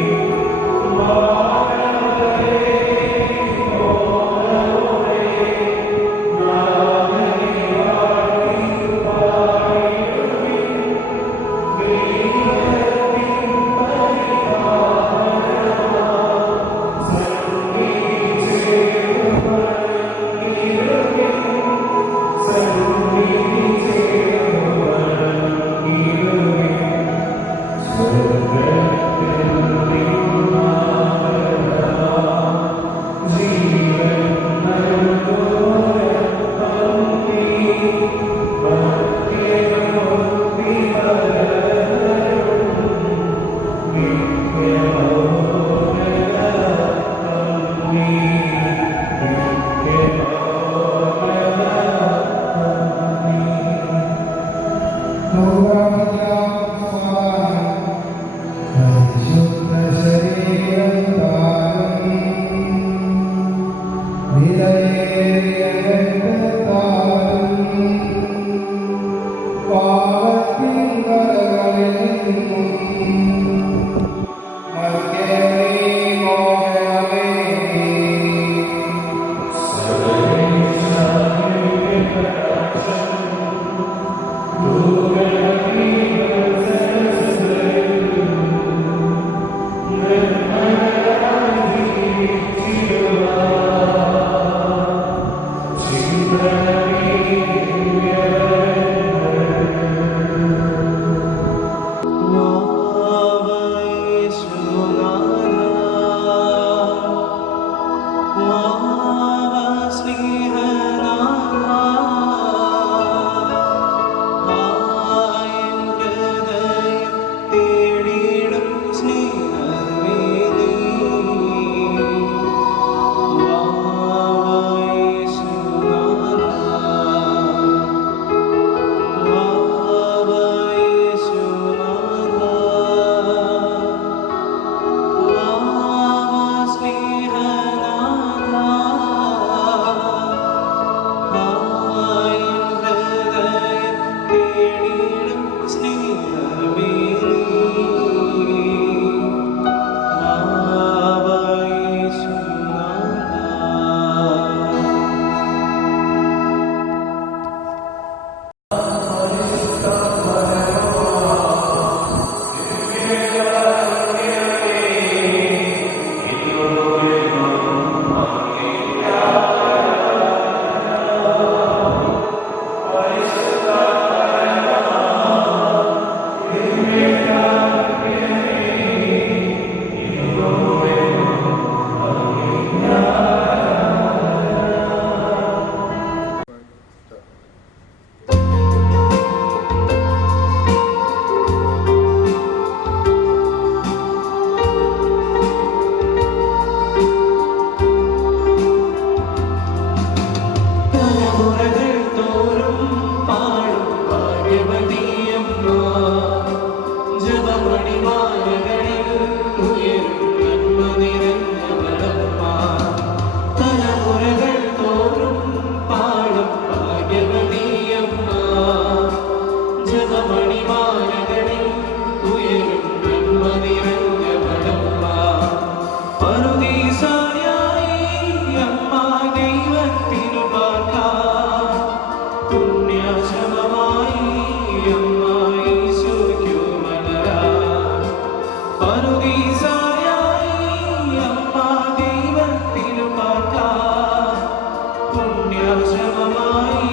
പുണ്യാശ്രമമായി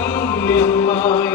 അമ്മ